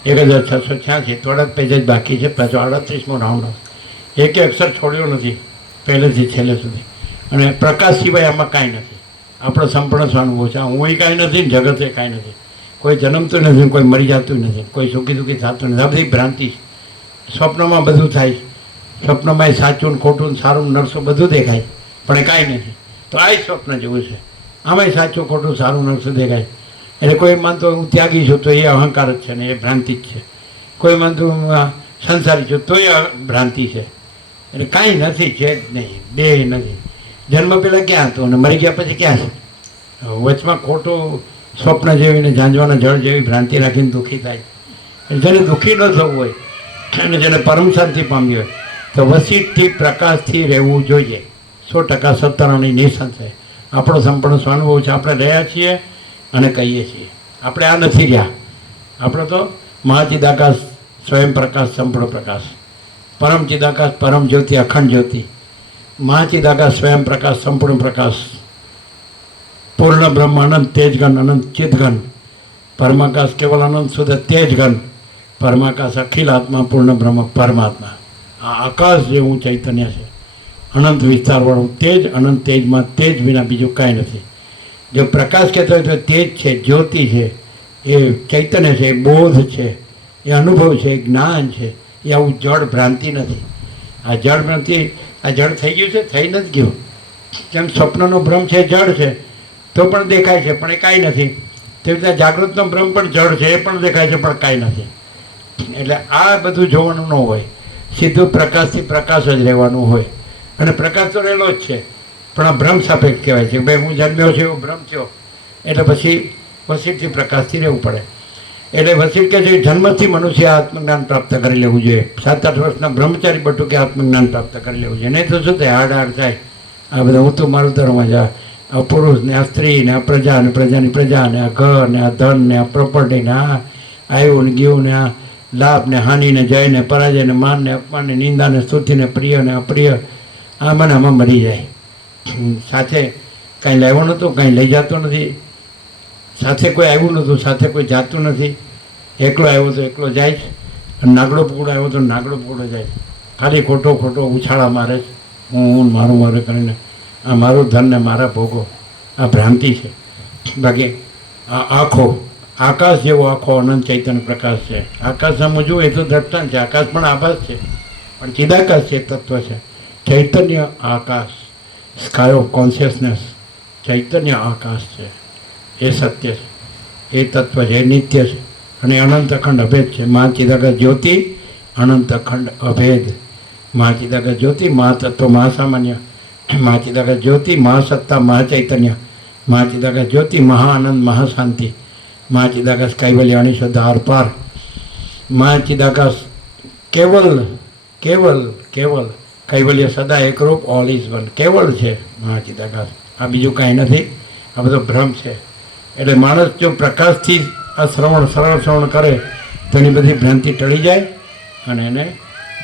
1686 થોડાક પેજ જ બાકી છે. પાછો 38મો રાઉન્ડ. એક અક્ષર છોડ્યો નથી પહેલેથી છેલ્લે સુધી અને પ્રકાશ સિવાય આમાં કાંઈ નથી. આપણો સંપૂર્ણ સ્વાનુભવ છે. હું કાંઈ નથી ને જગતે કાંઈ નથી. કોઈ જન્મતું નથી, કોઈ મરી જતું નથી, કોઈ સુખી દુઃખી થતું નથી. આ બધી ભ્રાંતિ છે. સ્વપ્નમાં બધું થાય, સ્વપ્નમાં સાચું ને ખોટું ને સારું નરસું બધું દેખાય પણ એ કાંઈ નથી. તો આ સ્વપ્ન જેવું છે. આમાંય સાચું ખોટું સારું નરસું દેખાય. એટલે કોઈ માનતો હું ત્યાગી છું તો એ અહંકાર જ છે ને એ ભ્રાંતિ જ છે. કોઈ માનતું હું સંસારી છું તો એ ભ્રાંતિ છે. એટલે કાંઈ નથી, છે જ નહીં, બે નથી. જન્મ પહેલાં ક્યાં હતો અને મરી ગયા પછી ક્યાં છે? વચમાં ખોટું સ્વપ્ન જેવી ને ઝાંઝવાના જળ જેવી ભ્રાંતિ રાખીને દુઃખી થાય. જેને દુઃખી ન થવું હોય અને જેને પરમ શાંતિ પામી હોય તો વસીતથી પ્રકાશથી રહેવું જોઈએ. 100% સત્તારાની નિસંશય આપણો સંપૂર્ણ સ્વાનુભવ છે. આપણે રહ્યા છીએ અને કહીએ છીએ. આપણે આ નથી રહ્યા. આપણે તો મહાચિદાકાશ, સ્વયં પ્રકાશ, સંપૂર્ણ પ્રકાશ, પરમ ચિદાકાશ, પરમ જ્યોતિ, અખંડ જ્યોતિ, મહાચિદાકાશ, સ્વયં પ્રકાશ, સંપૂર્ણ પ્રકાશ, પૂર્ણ બ્રહ્મ, અનંત તેજઘન, અનંત ચિદઘન, પરમાકાશ, કેવલ અનંત શુદ્ધ તેજઘન, પરમાકાશ, અખિલ આત્મા, પૂર્ણ બ્રહ્મ, પરમાત્મા. આ આકાશ જેવું ચૈતન્ય છે, અનંત વિસ્તારવાળું તેજ. અનંત તેજમાં તેજ વિના બીજું કાંઈ નથી. જો પ્રકાશ કહેતો હોય તો તેજ છે, જ્યોતિ છે, એ ચૈતન્ય છે, એ બોધ છે, એ અનુભવ છે, એ જ્ઞાન છે. એ આવું જળ ભ્રાંતિ નથી. આ જળ ભ્રાંતિ, આ જળ થઈ ગયું છે, થઈ નથી ગયું. જેમ સ્વપ્નનો ભ્રમ છે, જળ છે તો પણ દેખાય છે પણ એ કાંઈ નથી. તેવી રીતે જાગૃતનો ભ્રમ પણ જળ છે, એ પણ દેખાય છે પણ કાંઈ નથી. એટલે આ બધું જોવાનું ન હોય. સીધું પ્રકાશથી પ્રકાશ જ રહેવાનું હોય. અને પ્રકાશ તો રહેલો જ છે પણ આ ભ્રમ સાપેક્ષ કહેવાય છે. ભાઈ હું જન્મ્યો છું એવો ભ્રમ થયો એટલે પછી વસીટથી પ્રકાશથી રહેવું પડે. એટલે વસીટ કે છે જન્મથી મનુષ્ય આત્મજ્ઞાન પ્રાપ્ત કરી લેવું જોઈએ. 7-8 વર્ષના બ્રહ્મચારી બટુકે આત્મજ્ઞાન પ્રાપ્ત કરી લેવું જોઈએ. નહીં તો શું થાય, હાડ થાય. આ બધા હું તો મારું ધર્મમાં જા, આ પુરુષ ને આ સ્ત્રી ને આ પ્રજા ને પ્રજાની પ્રજા ને આ ઘર ને આ ધન ને આ પ્રોપર્ટી ને આ આવ્યું ને ગયું ને આ લાભ ને હાનિ ને જય ને પરાજય ને માન ને અપમાન ને નિંદા ને સ્તુતિ ને પ્રિય ને અપ્રિય, આમાં આમાં મરી જાય. સાથે કાંઈ લાવ્યો નહોતું, કાંઈ લઈ જતો નથી, સાથે કોઈ આવ્યું નહોતું, સાથે કોઈ જાતું નથી. એકલો આવ્યો તો એકલો જાય છે અને નાગડો પકડો આવ્યો તો નાગડો પકડો જાય છે. ખાલી ખોટો ખોટો ઉછાળા મારે છે, હું મારું મારે કરીને. આ મારું ધન ને મારા ભોગો, આ ભ્રાંતિ છે. બાકી આ આખો આકાશ જેવો આખો અનંત ચૈતન્ય પ્રકાશ છે. આકાશ સમજવું એ તો દ્રષ્ટાંત છે. આકાશ પણ આભાસ છે પણ ચિદાકાશ છે, તત્વ છે. ચૈતન્ય આકાશ, સ્કાય ઓફ કોન્શિયસનેસ, ચૈતન્ય આકાશ છે. એ સત્ય છે, એ તત્વ છે, એ નિત્ય છે. અને અનંત અખંડ અભેદ છે. મા ચિદાકાશ જ્યોતિ, અનંત અખંડ અભેદ. મા ચિદાકાશ જ્યોતિ, મા તત્વ, મહા સામાન્ય. મા ચિદાકાશ જ્યોતિ, મહાસત્તા, મહાચૈતન્ય. મા ચિદાકાશ જ્યોતિ, મહાઆનંદ, મહાશાંતિ. મા ચિદાકાશ કૈવલ્ય, અનિષદ, આર પાર. મા ચિદાકાશ કેવલ, કેવલ, કેવલ, કૈવલ્ય સદા એકરૂપ, ઓલ ઇઝ વન. કેવળ છે મા ચિદાકાશ, આ બીજું કાંઈ નથી, આ બધો ભ્રમ છે. એટલે માણસ જો પ્રકાશથી આ સરળ શ્રવણ કરે તો એની બધી ભ્રાંતિ ટળી જાય અને એને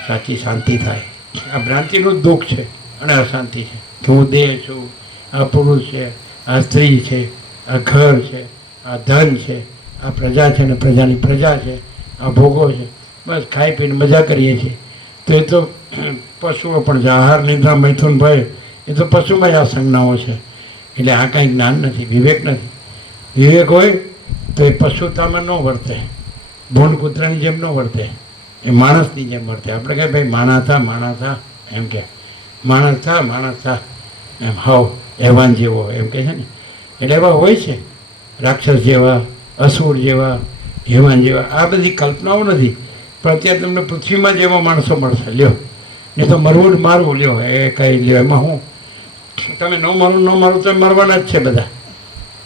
સાચી શાંતિ થાય. આ ભ્રાંતિનું જ દુઃખ છે અને અશાંતિ છે કે હું દેહ છું, આ પુરુષ છે, આ સ્ત્રી છે, આ ઘર છે, આ ધન છે, આ પ્રજા છે ને પ્રજાની પ્રજા છે, આ ભોગો છે, બસ ખાઈ પીને મજા કરીએ છીએ. તો એ તો પશુઓ પણ છે. આહાર, નિદ્રા, મૈથુન, ભય એ તો પશુમાં જ આ સંજ્ઞાઓ છે. એટલે આ કાંઈ જ્ઞાન નથી, વિવેક નથી. વિવેક હોય તો એ પશુતામાં ન વર્તે, ભૂંડ કૂતરાની જેમ ન વર્તે, એ માણસની જેમ વર્તે. આપણે કહે ભાઈ માણા થા એમ કે માણસ થા એમ હાવ એવાન જેવો એમ કહે છે ને. એટલે એવા હોય છે રાક્ષસ જેવા, અસુર જેવા, હેવાન જેવા. આ બધી કલ્પનાઓ નથી, પણ અત્યારે તમને પૃથ્વીમાં જેવા માણસો મળશે. લ્યો, નહીં તો મરવું જ મારવું. લ્યો એ કંઈ લ્યો, એમાં હું તમે ન મારું તો મરવાના જ છે. બધા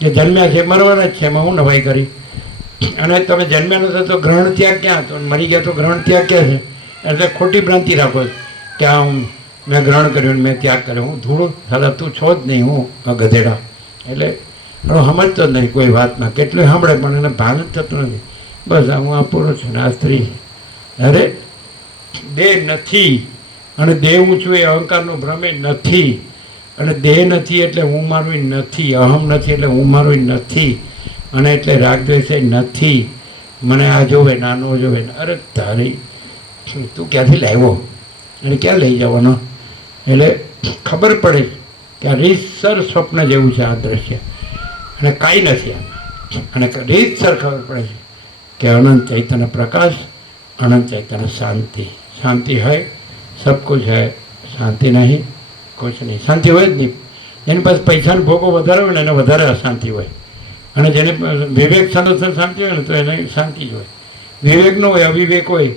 જે જન્મ્યા છે મરવાના જ છે, એમાં હું નવાઈ કરી. અને તમે જન્મ્યા નથી તો ગ્રહણ ત્યાગ ક્યાં હતો, મરી ગયા તો ગ્રહણ ત્યાગ ક્યાં છે? એટલે ખોટી ભ્રાંતિ રાખો કે આ હું મેં ગ્રહણ કર્યું ને મેં ત્યાગ કર્યો. હું ધૂળ સાલા તું છો જ નહીં, હું ગધેડા. એટલે સમજતો જ નહીં કોઈ વાતમાં, કેટલું સાંભળે પણ એને ભાન જ થતું નથી. બસ હું આ પુરુષ છું ને આ સ્ત્રી. અરે દેહ નથી, અને દેહ હું છું એ અહંકારનો ભ્રમે નથી. અને દેહ નથી એટલે હું મારું નથી, અહમ નથી એટલે હું મારું નથી, અને એટલે રાગદ્વેષ નથી. મને આ જોવે નાનો જોવે. અરે તારી તું ક્યાંથી લાવ્યો અને ક્યાં લઈ જવાનો? એટલે ખબર પડે કે આ રીતસર સ્વપ્ન જેવું છે આ દ્રશ્ય, અને કાંઈ નથી આમાં. અને રીતસર ખબર પડે છે કે અનંત ચૈતન્ય પ્રકાશ, અનંત ચૈતન્ય શાંતિ. શાંતિ है सब कुछ है, શાંતિ નહીં कुछ નહીં. શાંતિ હોય જ નહીં. એની પાસે પૈસાનો ભોગો વધારે હોય ને એને વધારે અશાંતિ હોય, અને જેને વિવેક સદસ્ય શાંતિ હોય ને તો એને શાંતિ જ હોય. વિવેક ન હોય, અવિવેક હોય,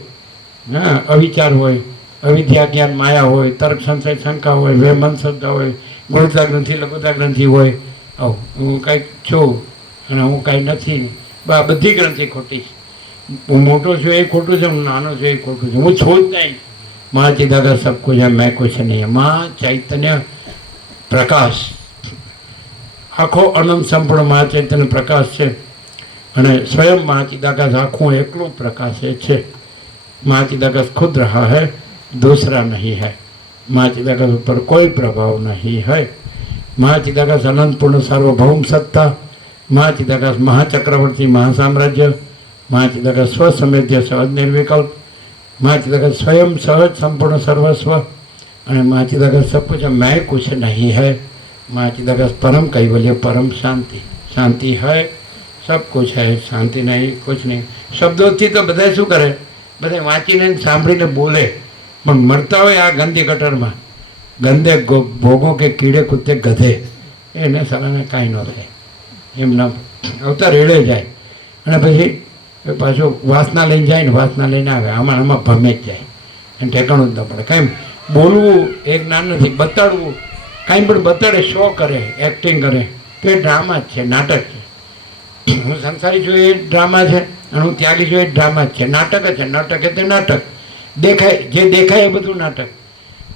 હા, અવિચાર હોય, અવિદ્યા, જ્ઞાન, માયા હોય, તર્ક, સંશય, શંકા હોય, વેમન શ્રદ્ધા હોય, ગુણતા ગ્રંથિ, લઘુતા ગ્રંથિ હોય. આવું હું કાંઈક છું અને હું કાંઈ નથી, આ બધી ગ્રંથિ ખોટી છે. હું મોટો છું એ ખોટું છે, હું નાનો છું એ ખોટું છે, હું છું જ નહીં. મા ચિદાકાશ સબ કુછ है, मैं कुछ नहीं. મા ચૈતન્ય પ્રકાશ, આખો અનંત સંપૂર્ણ મા ચૈતન્ય પ્રકાશ છે. અને સ્વયં મા ચિદાકાશ આખું એકલું પ્રકાશ છે. મા ચિદાકાશ ખુદ रहा है, दूसरा नहीं है. મા ચિદાકાશ ઉપર કોઈ પ્રભાવ નહીં है. મા ચિદાકાશ અનંત પૂર્ણ સાર્વભૌમ સત્તા. મા ચિદાકાશ મહાચક્રવર્તી મહાસામ્રાજ્ય. મા ચિદાકાશ સ્વસમેધ્ય સહજ નિર્વિકલ્પ. મા ચિદાકાશ સ્વયં સહજ સંપૂર્ણ સર્વસ્વ. અને મા ચિદાકાશ સબ कुछ मैं कुछ नहीं है. મા ચિદાકાશ પરમ કૈવલ્ય, પરમ શાંતિ. શાંતિ है सब कुछ है, શાંતિ નહીં कुछ નહીં. શબ્દોથી તો બધા શું કરે, બધા વાંચીને સાંભળીને બોલે, પણ મરતા હોય આ ગંદી ગટરમાં, ગંદે ભોગો કે કીડે કૂદે ગધે, એને સલાને કાંઈ ન થાય. એમના અવતાર રેડે જાય અને પછી પાછું વાસના લઈને જાય ને વાસના લઈને આવે. આમાં ભમે જ જાય, એને ઠેકાણું જ ન પડે. કાંઈ બોલવું એ જ્ઞાન નથી, બતાડવું કાંઈ પણ બતાડે, શો કરે, એક્ટિંગ કરે તો એ ડ્રામા જ છે, નાટક છે. હું સંસારી છું એ ડ્રામા છે, અને હું ત્યાગી છું એ ડ્રામા જ છે, નાટક જ છે. નાટક એટલે નાટક, દેખાય જે દેખાય એ બધું નાટક.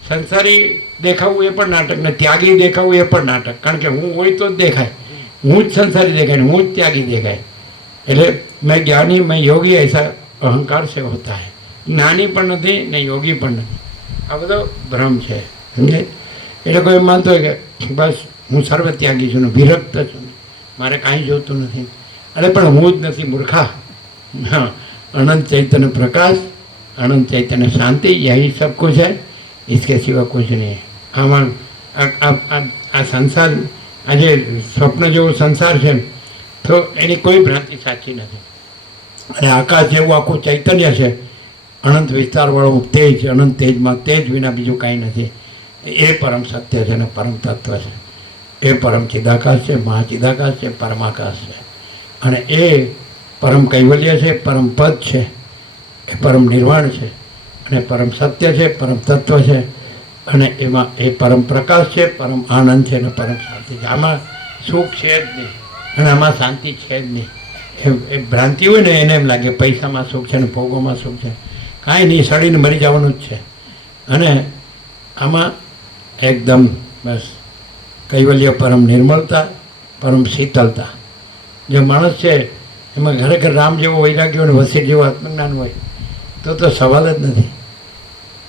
સંસારી દેખાવું એ પણ નાટક ને ત્યાગી દેખાવું એ પણ નાટક. કારણ કે હું હોય તો જ દેખાય, હું જ સંસારી દેખાય ને હું જ ત્યાગી દેખાય. એટલે મેં જ્ઞાની મેં યોગી ऐसा અહંકાર से होता है. જ્ઞાની પણ નથી ને યોગી પણ નથી. આ બધો ભ્રમ છે, સમજે? એટલે કોઈ એમ માનતો હોય કે બસ હું સર્વ ત્યાગી છું ને વિરક્ત છું ને મારે કાંઈ જોતું નથી. અરે પણ હું જ નથી મૂર્ખા. હા, અનંત ચૈતન્ય પ્રકાશ, અનંત ચૈતન્ય શાંતિ, यही सब कुछ है, इसके सिवा कुछ नहीं है. આમાં આ સંસાર, આ જે સ્વપ્ન જેવો સંસાર છે તો એની કોઈ ભ્રાંતિ સાચી નથી. અને આકાશ જેવું આખું ચૈતન્ય છે, અનંત વિસ્તારવાળું તેજ, અનંત તેજમાં તેજ વિના બીજું કાંઈ નથી. એ પરમ સત્ય છે ને પરમ તત્વ છે. એ પરમ ચિદાકાશ છે, મહાચિદાકાશ છે, પરમાકાશ છે. અને એ પરમ કૈવલ્ય છે, પરમ પદ છે, એ પરમ નિર્વાણ છે, અને પરમ સત્ય છે, પરમ તત્વ છે, અને એમાં એ પરમ પ્રકાશ છે, પરમ આનંદ છે અને પરમ શાંતિ છે. આમાં સુખ છે જ નહીં અને આમાં શાંતિ છે જ નહીં. એ ભ્રાંતિ હોય ને એને એમ લાગે પૈસામાં સુખ છે ને ભોગોમાં સુખ છે. કાંઈ નહીં, સડીને મરી જવાનું જ છે. અને આમાં એકદમ બસ કૈવલ્ય, પરમ નિર્મળતા, પરમ શીતળતા. જે માણસ છે એમાં ખરેખર રામ જેવો વૈરાગ્ય હોય ને વસીર જેવો આત્મજ્ઞાન હોય તો સવાલ જ નથી.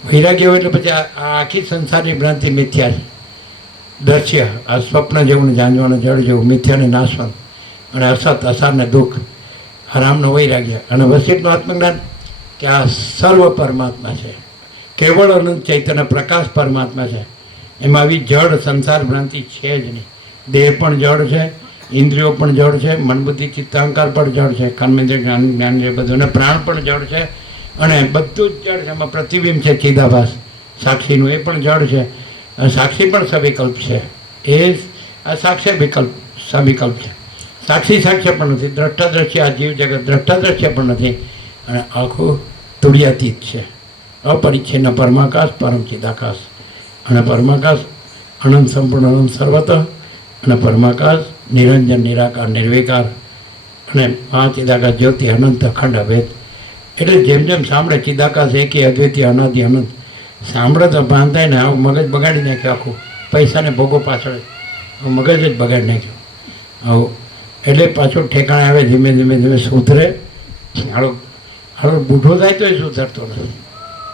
વૈરાગ્ય હોય એટલે પછી આ આખી સંસારની ભ્રાંતિ મિથ્યા છે. દ્રશ્ય આ સ્વપ્ન જેવું ને જાંજવાના જળ જેવું મિથ્યાને નાશવાનું, અને અસત અસારને દુઃખ, આ રામનો વૈરાગ્ય. અને વસીરનું આત્મજ્ઞાન કે આ સર્વ પરમાત્મા છે, કેવળ અનંત ચૈતન્ય પ્રકાશ પરમાત્મા છે. એમાં આવી જળ સંસાર ભ્રાંતિ છે જ નહીં. દેહ પણ જળ છે, ઇન્દ્રિયો પણ જળ છે, મન બુદ્ધિ ચિત્તાંકાર પણ જળ છે, કર્મેન્દ્રિય જ્ઞાન એ બધું, અને પ્રાણ પણ જળ છે, અને બધું જ જળ છે. એમાં પ્રતિબિંબ છે ચિદાભાસ સાક્ષીનું, એ પણ જળ છે. અને સાક્ષી પણ સવિકલ્પ છે. એ આ સાક્ષ્ય વિકલ્પ સવિકલ્પ છે. સાક્ષી સાક્ષ્ય પણ નથી, દ્રષ્ટા દ્રશ્ય આ જીવ જગત દ્રષ્ટા દ્રશ્ય પણ નથી, અને આખું તુર્યાતીત છે. અપરિચ્છિન્ન પરમાકાશ, પરમ ચિદાકાશ. અને પરમાકાશ અનંત સંપૂર્ણ અનંત સર્વત, અને પરમાકાશ નિરંજન નિરાકાર નિર્વિકાર, અને આ ચિદાકાશ જ્યોતિ અનંત અખંડ અભેદ. એટલે જેમ જેમ સાંભળે ચિદાકાશ એકી અદ્વિતીય અનાદિ અનંત, સાંભળે તો ભાન થાય ને આવું મગજ બગાડી નાખ્યું આખું. પૈસાને ભોગો પાછળ મગજ જ બગાડી નાખ્યું આવું. એટલે પાછું ઠેકાણે આવે, ધીમે ધીમે ધીમે સુધરે. હાલો બૂઢો થાય તોય સુધરતો નથી,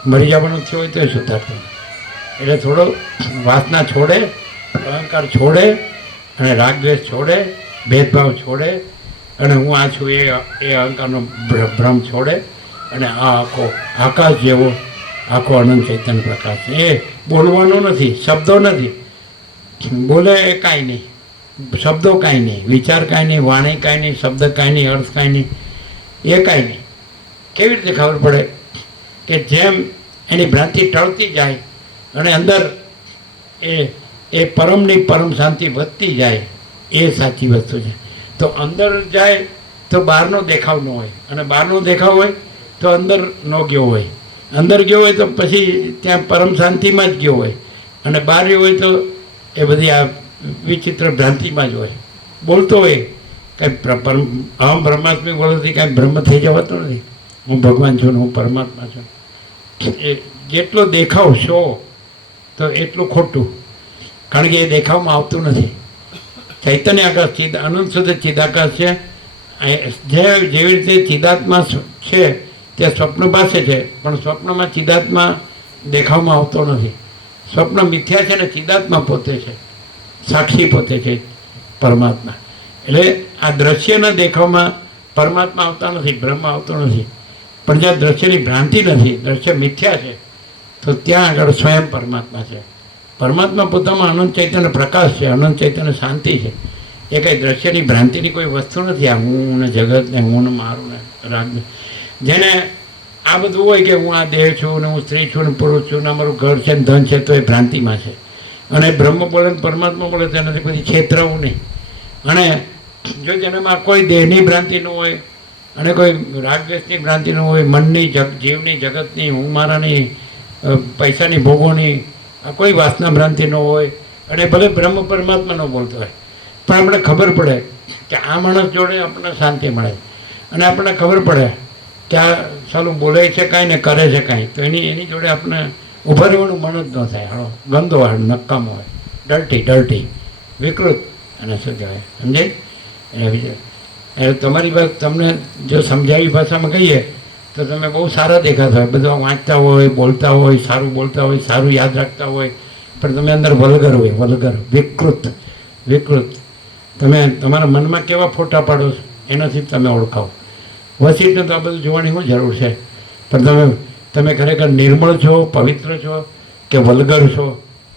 મરી જવાનું થયું હોય તોય સુધરતો નથી. એટલે થોડો વાસના છોડે, અહંકાર છોડે, અને રાગદ્વેષ છોડે, ભેદભાવ છોડે, અને હું આ છું એ અહંકારનો ભ્રમ છોડે, અને આ આખો આકાશ જેવો આખો અનંત ચૈતન્ય પ્રકાશ છે. એ બોલવાનો નથી, શબ્દો નથી, બોલે એ કાંઈ નહીં, શબ્દો કાંઈ નહીં, વિચાર કાંઈ નહીં, વાણી કાંઈ નહીં, શબ્દ કાંઈ નહીં, અર્થ કાંઈ નહીં, એ કાંઈ નહીં. કેવી રીતે ખબર પડે કે જેમ એની ભ્રાંતિ ટળતી જાય અને અંદર એ પરમની પરમ શાંતિ વધતી જાય, એ સાચી વસ્તુ છે. તો અંદર જાય તો બહારનો દેખાવ ન હોય, અને બહારનો દેખાવ હોય તો અંદર ન ગયો હોય, અંદર ગયો હોય તો પછી ત્યાં પરમ શાંતિમાં જ ગયો હોય, અને બહાર હોય તો એ બધી આ વિચિત્ર ભ્રાંતિમાં જ હોય. બોલતો હોય કાંઈ અહમ બ્રહ્માસ્મી બોલવાથી કાંઈ બ્રહ્મ થઈ જવાતો નથી. હું ભગવાન છું ને હું પરમાત્મા છું. એ જેટલો દેખાવ શો તો એટલું ખોટું, કારણ કે એ દેખાવમાં આવતું નથી. ચૈતન્ય આકાશ અનંત સુધી ચિદાકાશ છે. જેવી રીતે ચિદાત્મા છે તે સ્વપ્ન પાસે છે, પણ સ્વપ્નમાં ચિદાત્મા દેખાવમાં આવતો નથી. સ્વપ્ન મિથ્યા છે ને ચિદાત્મા પોતે છે, સાક્ષી પોતે છે પરમાત્મા. એટલે આ દ્રશ્યના દેખાવમાં પરમાત્મા આવતા નથી, બ્રહ્મ આવતો નથી. પણ જ્યાં દ્રશ્યની ભ્રાંતિ નથી, દ્રશ્ય મિથ્યા છે, તો ત્યાં આગળ સ્વયં પરમાત્મા છે. પરમાત્મા પોતામાં અનંત ચૈતન્ય પ્રકાશ છે, અનંત ચૈતન્ય શાંતિ છે. એ કંઈ દ્રશ્યની ભ્રાંતિની કોઈ વસ્તુ નથી. આ હું ને જગત ને હું ને મારું ને રાગ, જેને આ બધું હોય કે હું આ દેહ છું ને હું સ્ત્રી છું ને પુરુષ છું ને અમારું ઘર છે ને ધન છે, તો એ ભ્રાંતિમાં છે. અને બ્રહ્મ બોલે ને પરમાત્મા બોલે તેનાથી કોઈ છેતરાવું નહીં. અને જો જેનામાં કોઈ દેહની ભ્રાંતિ ન હોય, અને કોઈ રાગદ્વેષની ભ્રાંતિ ન હોય, મનની જીવની જગતની હું મારાની પૈસાની ભોગોની આ કોઈ વાસના ભ્રાંતિ ન હોય, અને ભલે બ્રહ્મ પરમાત્મા ન બોલતો હોય, પણ આપણે ખબર પડે કે આ માણસ જોડે આપણને શાંતિ મળે, અને આપણને ખબર પડે કે આ સાલું બોલે છે કાંઈ ને કરે છે કાંઈ, તો એની જોડે આપણે ઊભા રહેવાનું મન જ ન થાય. હાલો ગંદો હોય, નક્કામો હોય, ડર્ટી વિકૃત, અને શું કહેવાય સમજાય. એટલે તમારી વાત તમને જો સમજાવી ભાષામાં કહીએ તો તમે બહુ સારા દેખાતા હોય, બધા વાંચતા હોય, બોલતા હોય, સારું બોલતા હોય, સારું યાદ રાખતા હોય, પણ તમે અંદર વલ્ગર હોય, વલ્ગર, વિકૃત. તમે તમારા મનમાં કેવા ફોટા પાડો છો એનાથી તમે ઓળખાવો. વસીટને તો આ બધું જોવાની શું જરૂર છે? પણ તમે ખરેખર નિર્મળ છો, પવિત્ર છો કે વલ્ગર છો,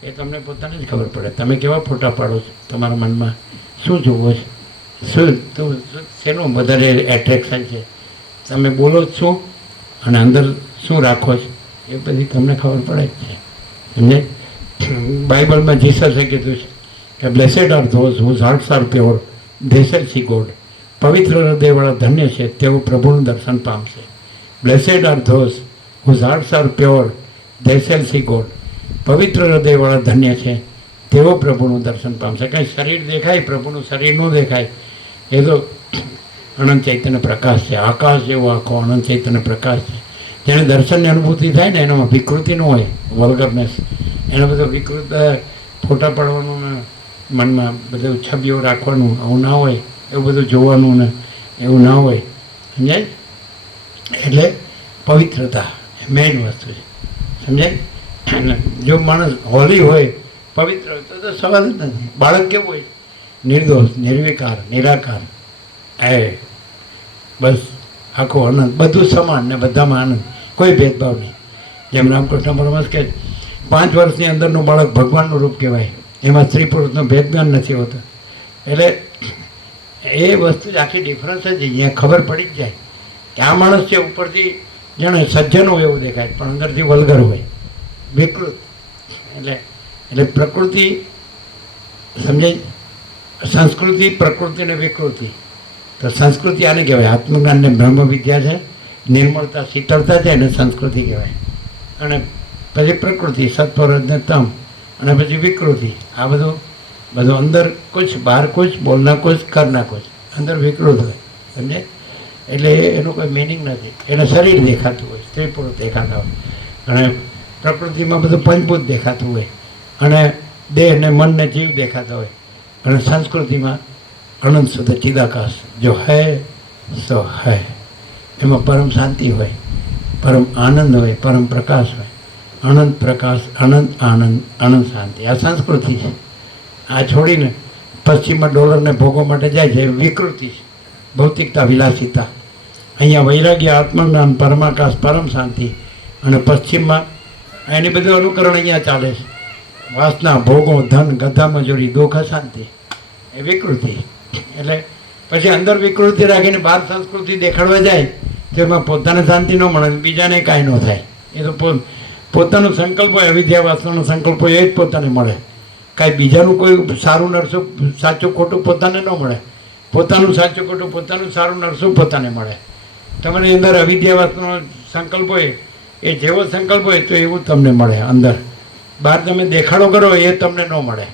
એ તમને પોતાને જ ખબર પડે. તમે કેવા ફોટા પાડો છો, તમારા મનમાં શું જોવો છે, શેનું વધારે એટ્રેક્શન છે, તમે બોલો જ શું અને અંદર શું રાખો છો, એ બધી તમને ખબર પડે જ છે. સમજે? બાઇબલમાં જીસસે કીધું છે કે blessed are those whose hearts are pure, they shall see God. પવિત્ર હૃદયવાળા ધન્ય છે તેઓ પ્રભુનું દર્શન પામશે. Blessed are those whose hearts are pure, they shall see God. પવિત્ર હૃદયવાળા ધન્ય છે તેઓ પ્રભુનું દર્શન પામશે. કંઈ શરીર દેખાય, પ્રભુનું શરીર ન દેખાય, એ તો અનંત ચૈતન્ય પ્રકાશ છે. આકાશ જેવો આખો અનંત ચૈતન્ય પ્રકાશ છે. જેને દર્શનની અનુભૂતિ થાય ને એનામાં વિકૃતિ ન હોય, વલ્ગરનેસ, એનો બધો વિકૃત ફોટા પાડવાનું ને મનમાં બધું છબીઓ રાખવાનું આવું ના હોય, એવું બધું જોવાનું ને એવું ના હોય, સમજાય? એટલે પવિત્રતા મેઇન વસ્તુ છે, સમજાય? અને જો માણસ હોલી હોય, પવિત્ર હોય તો સવાલ જ નથી. બાળક કેવું હોય? નિર્દોષ, નિર્વિકાર, નિરાકાર, એ બસ આખો આનંદ, બધું સમાન ને બધામાં આનંદ, કોઈ ભેદભાવ નહીં. જેમ રામકૃષ્ણ પરમહંસ કહે 5 વર્ષની અંદરનું બાળક ભગવાનનું રૂપ કહેવાય, એમાં સ્ત્રી પુરુષનો ભેદભાવ નથી હોતો. એટલે એ વસ્તુ જ આખી ડિફરન્સ જ અહીંયા ખબર પડી જ જાય કે આ માણસ છે ઉપરથી જાણે સજ્જન હોય એવું દેખાય, પણ અંદરથી વલ્ગર હોય, વિકૃત. એટલે પ્રકૃતિ, સમજાય? સંસ્કૃતિ, પ્રકૃતિ ને વિકૃતિ. તો સંસ્કૃતિ આને કહેવાય, આત્મજ્ઞાન ને બ્રહ્મ વિદ્યા છે, નિર્મળતા, શીતળતા છે એને સંસ્કૃતિ કહેવાય. અને પછી પ્રકૃતિ, સત્વરજ ને તમ, અને પછી વિકૃતિ. આ બધું અંદર કુછ, બહાર કુછ, બોલના કુછ, કરના કુછ, અંદર વિકૃત હોય, સમજે? એટલે એનું કોઈ મિનિંગ નથી. એને શરીર દેખાતું હોય, સ્ત્રી પુરુષ દેખાતા હોય, અને પ્રકૃતિમાં બધું પંચભૂત દેખાતું હોય, અને દેહ ને મન ને જીવ દેખાતા હોય, અને સંસ્કૃતિમાં અનંત શુદ્ધ ચિદાકાશ જો હૈ સો હૈ. એમાં પરમ શાંતિ હોય, પરમ આનંદ હોય, પરમ પ્રકાશ હોય, અનંત પ્રકાશ, અનંત આનંદ, અનંત શાંતિ. આ સંસ્કૃતિ છે. આ છોડીને પશ્ચિમમાં ડોલરને ભોગવા માટે જાય છે, એ વિકૃતિ છે, ભૌતિકતા, વિલાસિતા. અહીંયા વૈરાગ્ય, આત્મજ્ઞાન, પરમાકાશ, પરમ શાંતિ. અને પશ્ચિમમાં એની બધું અનુકરણ અહીંયા ચાલે છે. વાસના, ભોગો, ધન, ગધા મજૂરી, દુઃખ, અશાંતિ, એ વિકૃતિ. એટલે પછી અંદર વિકૃતિ રાખીને બહાર સંસ્કૃતિ દેખાડવા જાય તો એમાં પોતાને શાંતિ ન મળે, બીજાને કાંઈ ન થાય. એ તો પોતાનો સંકલ્પ હોય, અવિદ્યા વાસનાનો સંકલ્પ હોય, એ જ પોતાને મળે. કાંઈ બીજાનું કોઈ સારું નરસું, સાચું ખોટું પોતાને ન મળે. પોતાનું સાચું ખોટું, પોતાનું સારું નરસું પોતાને મળે. તમારી અંદર અવિદ્યા વાસનાનો સંકલ્પ હોય, એ જેવો સંકલ્પ હોય તો એવું તમને મળે અંદર. બહાર તમે દેખાડો કરો એ તમને ન મળે.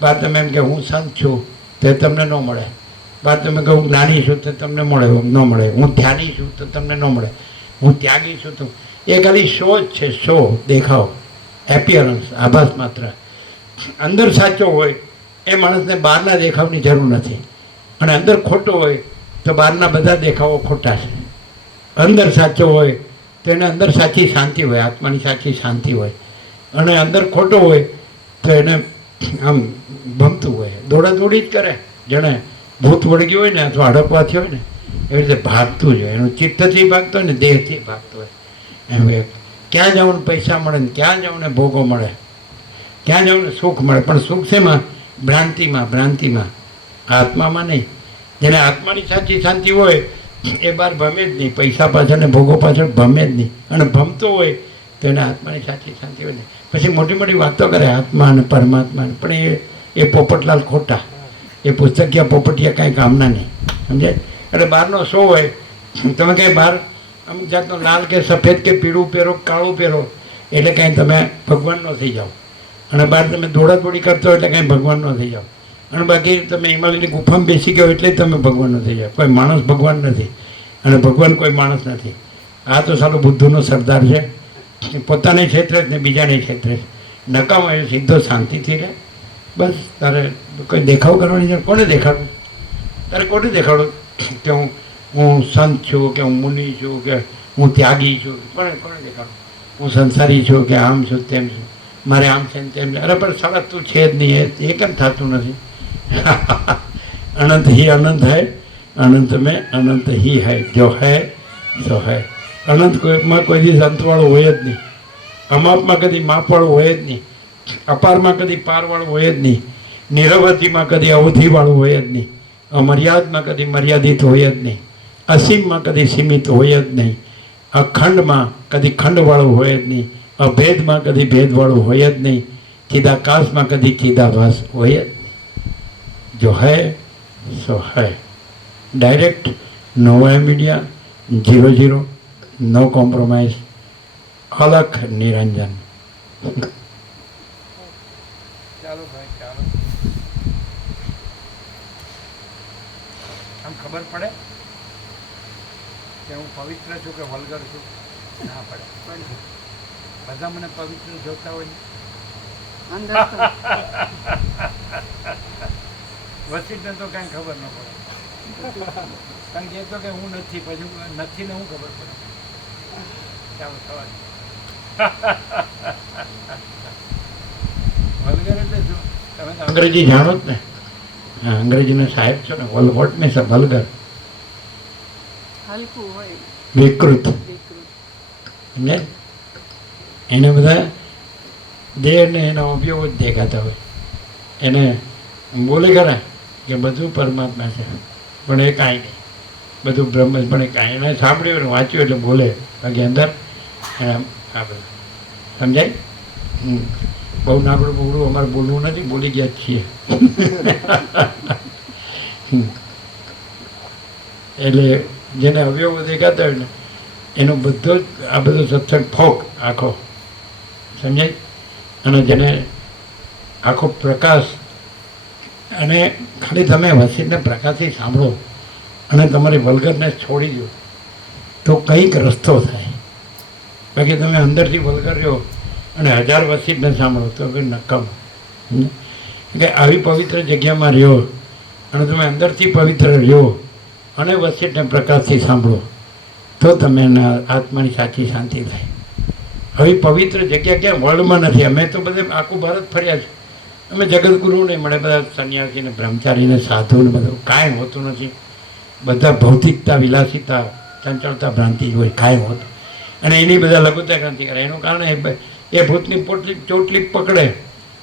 બહાર તમે એમ કે હું સંત છું તે તમને ન મળે. બહાર તમે કહો હું જ્ઞાની છું તો તમને મળે, ન મળે. હું ધ્યાની છું તો તમને ન મળે. હું ત્યાગી છું તો એ ખાલી શો જ છે, શો, દેખાવ, એપિયરન્સ, આભાસ માત્ર. અંદર સાચો હોય એ માણસને બહારના દેખાવની જરૂર નથી. અને અંદર ખોટો હોય તો બહારના બધા દેખાવો ખોટા છે. અંદર સાચો હોય તો એને અંદર સાચી શાંતિ હોય, આત્માની સાચી શાંતિ હોય. અને અંદર ખોટો હોય તો એને આમ ભમતું હોય, દોડાદોડી જ કરે. જેણે ભૂત વળગ્યું હોય ને અથવા હડકવાથી હોય ને એવી રીતે ભાગતું જ હોય. એનું ચિત્તથી ભાગતું હોય ને દેહથી ભાગતું હોય. એમ ક્યાં જવું ને પૈસા મળે ને ક્યાં જવું ને ભોગો મળે, ક્યાં જવું ને સુખ મળે. પણ સુખ શેમાં? ભ્રાંતિમાં, આત્મામાં નહીં. જેને આત્માની સાચી શાંતિ હોય એ બહાર ભમે જ નહીં, પૈસા પાછળ ને ભોગો પાછળ ભમે જ નહીં. અને ભમતો હોય તો એને આત્માની સાચી શાંતિ હોય નહીં. પછી મોટી મોટી વાતો કરે આત્મા અને પરમાત્મા, પણ એ પોપટલાલ ખોટા. એ પુસ્તકિયા પોપટિયા કાંઈ કામના નહીં, સમજાય? એટલે બહારનો શો હોય, તમે કંઈ બહાર અમુક જાતનો લાલ કે સફેદ કે પીળું પહેરો, કાળું પહેરો એટલે કાંઈ તમે ભગવાન ન થઈ જાઓ. અને બહાર તમે દોડાદોડી કરતો એટલે કાંઈ ભગવાન ન થઈ જાઓ. અને બાકી તમે હિમાલયની ગુફામાં બેસી ગયો એટલે તમે ભગવાન ન થઈ જાઓ. કોઈ માણસ ભગવાન નથી અને ભગવાન કોઈ માણસ નથી. આ તો સારું બુદ્ધુનો સરદાર છે, પોતાને ક્ષેત્રે જ ને બીજાને ક્ષેત્રે જ. નકામો એ સીધો શાંતિથી રહે. બસ તારે કોઈ દેખાવ કરવાની જરૂર. કોને દેખાડવું? તારે કોને દેખાડવું કે હું સંત છું, કે હું મુનિ છું, કે હું ત્યાગી છું? કોને દેખાડવું? હું સંસારી છું, કે આમ છું, તેમ છું, મારે આમ છે ને તેમ છે. અરે પણ સાડા તું છે જ નહીં, એ કેમ થતું નથી? અનંત હી અનંત હૈ, અનંત મેં અનંત હી હૈ, જો હૈ સો હૈ. અનંત કોઈમાં કોઈ દિવસ અંતવાળું હોય જ નહીં. અમાપમાં કદી માપવાળું હોય જ નહીં. અપારમાં કદી પારવાળું હોય જ નહીં. નિરવધિમાં કદી અવધિવાળું હોય જ નહીં. અમર્યાદમાં કદી મર્યાદિત હોય જ નહીં. અસીમમાં કદી સીમિત હોય જ નહીં. અખંડમાં કદી ખંડવાળું હોય જ નહીં. અભેદમાં કદી ભેદવાળું હોય જ નહીં. ચિદાકાશમાં કદી ચિદાભાસ હોય જ નહીં. જો હૈ સો હૈ. Direct Nova media 00 no compromise Alakh Niranjan. ચાલો ભાઈ ચાલો. આમ ખબર પડે કે હું પવિત્ર છું કે વલ્ગર છું? ના પડે. બધા મને પવિત્ર જોતા હોય ને. વસીટને તો કાંઈ ખબર ન પડે, કારણ કે એ તો કે હું નથી, પછી નથી ને હું ખબર પડે. ચાલો સવાલ. વલ્ગર એટલે શું? તમે તો અંગ્રેજી જાણો જ ને? હા, અંગ્રેજીના સાહેબ છો ને. વોટ મીન્સ વલ્ગર, હલકું હોય, વિકૃત. વિકૃત. ને એને બધા દેહને એના ઉપયોગ જ દેખાતા હોય. એને બોલે ખરા કે બધું પરમાત્મા છે, પણ એ કાંઈ નહીં, બધું બ્રહ્મ જ. પણ એ કાંઈ એને સાંભળ્યું ને વાંચ્યું એટલે બોલે, બાકી અંદર આ બધું સમજાય. બહુ નાગડું બોગડું અમારે બોલવું નથી, બોલી ગયા જ છીએ. એટલે જેને અવયવો દેખાતા હોય ને એનો બધો જ આ બધો સત્સંગ ફોક આખો સમજાય. અને જેને આખો પ્રકાશ, અને ખાલી તમે વસીને પ્રકાશથી સાંભળો અને તમારી વલ્ગરને છોડી દો તો કંઈક રસ્તો થાય. બાકી તમે અંદરથી વલ્ગર રહ્યો અને 1000 વસીને સાંભળો તો કંઈ નકામ. કે આવી પવિત્ર જગ્યામાં રહ્યો અને તમે અંદરથી પવિત્ર રહ્યો અને વસીને પ્રકાશથી સાંભળો તો તમે આત્માની સાચી શાંતિ થાય. હવે પવિત્ર જગ્યા ક્યાં વર્લ્ડમાં નથી. અમે તો બધે આખું ભારત ફર્યા છે. અમે જગતગુરુને મળે, બધા સંન્યાસીને, બ્રહ્મચારીને, સાધુને, બધું કાંઈ હોતું નથી. બધા ભૌતિકતા, વિલાસિતા, ચંચળતા, ભ્રાંતિ હોય, કાંઈ હોતું. અને એની બધા લઘુતા ક્રાંતિ કરે. એનું કારણ એ ભૂતની ચોટલી પકડે.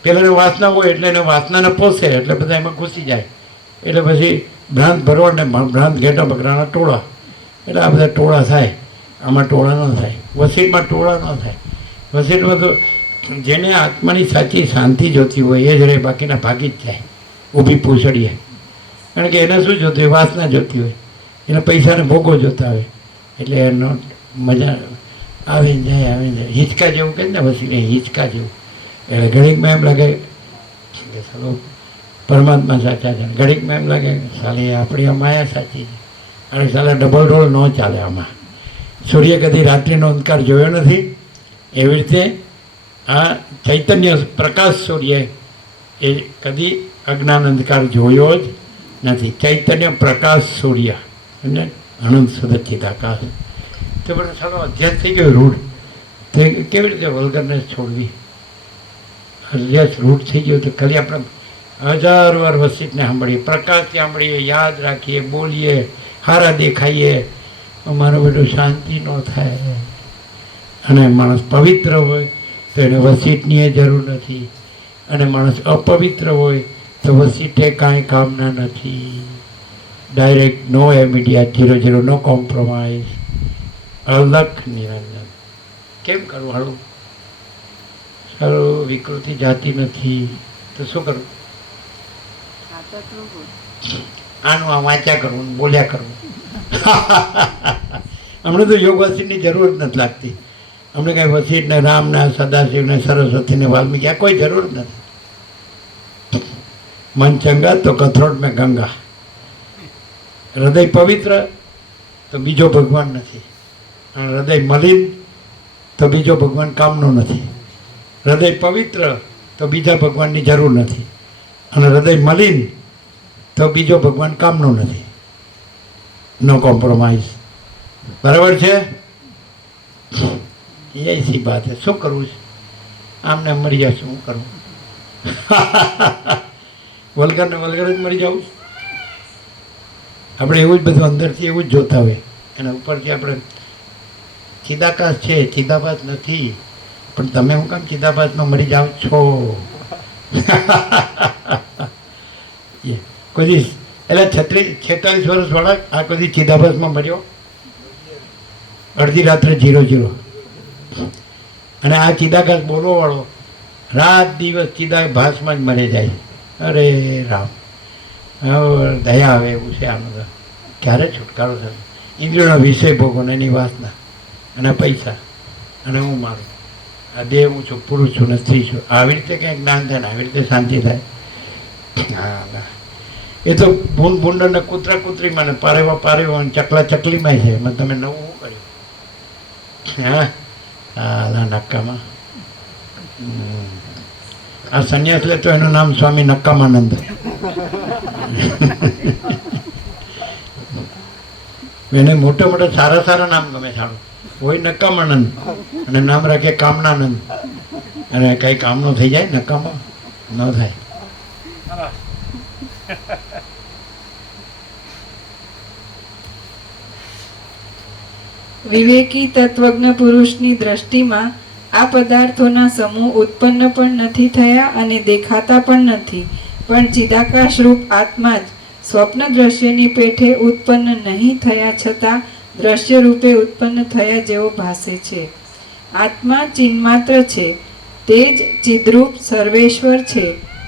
પહેલાંને વાસના હોય એટલે એને વાસનાને પોષે, એટલે બધા એમાં ઘૂસી જાય. એટલે પછી ભ્રાંત ભરવાડને ભ્રાંત ઘેટા બકરાના ટોળા, એટલે આ બધા ટોળા થાય. આમાં ટોળા ન થાય, વસીટમાં ટોળા ન થાય. વસીટમાં તો જેને આત્માની સાચી શાંતિ જોતી હોય એ જ રહે, બાકીના ભાગી જ જાય ઊભી પૂછડીએ. કારણ કે એને શું જોતું હોય? વાસના જોતી હોય, એને પૈસાને ભોગો જોતા હોય, એટલે એનો મજા આવી જાય, આવી જાય. હિંચકા જેવું કહે ને વસીને, હિંચકા જેવું. એટલે ઘડીકમાં એમ લાગે કે ચાલો પરમાત્મા સાચા છે, ઘડીકમાં એમ લાગે સાલી આપણી આ માયા સાચી છે. અને સાલા ડબલ રોલ ન ચાલે આમાં. સૂર્ય કદી રાત્રિનો અંધકાર જોયો નથી, એવી રીતે આ ચૈતન્ય પ્રકાશ સૂર્ય એ કદી અજ્ઞાન અંધકાર જોયો જ નથી. ચૈતન્ય પ્રકાશ સૂર્ય, સમજે, અનંત સદચિત આકાશ. તો બધું સારો અધ્યાસ થઈ ગયો રૂઢ. તો કેવી રીતે વલ્ગરને છોડવી? અધ્યાસ રૂઢ થઈ ગયો તો ખાલી આપણે 1000 વાર વસીટને સાંભળીએ, પ્રકાશથી સાંભળીએ, યાદ રાખીએ, બોલીએ, હારા દેખાઈએ, અમારું બધું શાંતિ ન થાય. અને માણસ પવિત્ર હોય તો એને વસીટની જરૂર નથી, અને માણસ અપવિત્ર હોય તો વસીટે કાંઈ કામના નથી. ડાયરેક્ટ નો મીડિયા 00 નો કોમ્પ્રોમાઇઝ અલખ નિરંજન. કેમ કરવાનું? સારું વિકૃતિ જાતી નથી તો શું કરવું? ખાતરનું હોય. આનું આ વાંચ્યા કરવું, બોલ્યા કરવું. અમને તો યોગ વસીટની જરૂર જ નથી લાગતી. અમને કાંઈ વસીટને, રામના, સદાશિવને, સરસ્વતીને, વાલ્મીકી આ કોઈ જરૂર નથી. મન ચંગા તો કથરોટ મેં ગંગા. હૃદય પવિત્ર તો બીજો ભગવાન નથી, અને હૃદય મલિન તો બીજો ભગવાન કામનો નથી. હૃદય પવિત્ર તો બીજા ભગવાનની જરૂર નથી, અને હૃદય મલિન તો બીજો ભગવાન કામનો નથી. No compromise. બરાબર છે? એ સી વાત છે. શું કરવું છે? આમને મરી જશે, શું કરવું? વલ્ગરને વલ્ગર જ મરી જવું. આપણે એવું જ બધું અંદરથી એવું જ જોતા હોય, અને ઉપરથી આપણે ચિદાકાશ છે, ચિદાભાસ નથી. પણ તમે હું કામ ચિદાભાસમાં મરી જાઓ છો? કોઈ એટલે 46 વર્ષવાળા આ કોઈ ચિદાભાસમાં મર્યો? અડધી રાત્રે 00. અને આ ચિદાકાશ બોલવાવાળો રાત દિવસ ચિદાભાસમાં જ મરી જાય. અરે રામ, દયા આવે એવું છે આનું. ક્યારે છુટકારો થશે? ઇન્દ્રિયોના વિષય ભોગવને એની વાસના અને પૈસા અને હું મારું આ દેહ હું છું, પુરુષ છું ને સ્ત્રી છું. આવી રીતે કંઈક જ્ઞાન થાય ને આવી રીતે શાંતિ થાય. હા, એ તો ભૂંડ ભૂંડ અને કૂતરા કૂતરીમાં ને પારેવા પારેવા અને ચકલા ચકલીમાં છે. એમાં તમે નવું શું કર્યું? હા હા, નક્કામાં આ સંન્યાસ લે તો એનું નામ સ્વામી નક્કામાનંદ. એને મોટા મોટા સારા સારા નામ ગમે. સારું હોય નક્કામાનંદ અને નામ રાખે કામનાનંદ. અને કઈ કામનો થઈ જાય નક્કામાં ન થાય. વિવેકી તત્વજ્ઞ પુરુષની દ્રષ્ટિમાં આ પદાર્થોના સમૂહ ઉત્પન્ન પણ નથી થયા અને દેખાતા પણ નથી, પણ ચિદાકાશ રૂપ આત્મા જ સ્વપ્ન દ્રશ્યની પેઠે ઉત્પન્ન નહીં થયા છતાં દ્રશ્ય રૂપે ઉત્પન્ન થયા જેવો ભાસે છે. આત્મા ચિન્માત્ર છે, તે જ ચિદ્રૂપ સર્વેશ્વર છે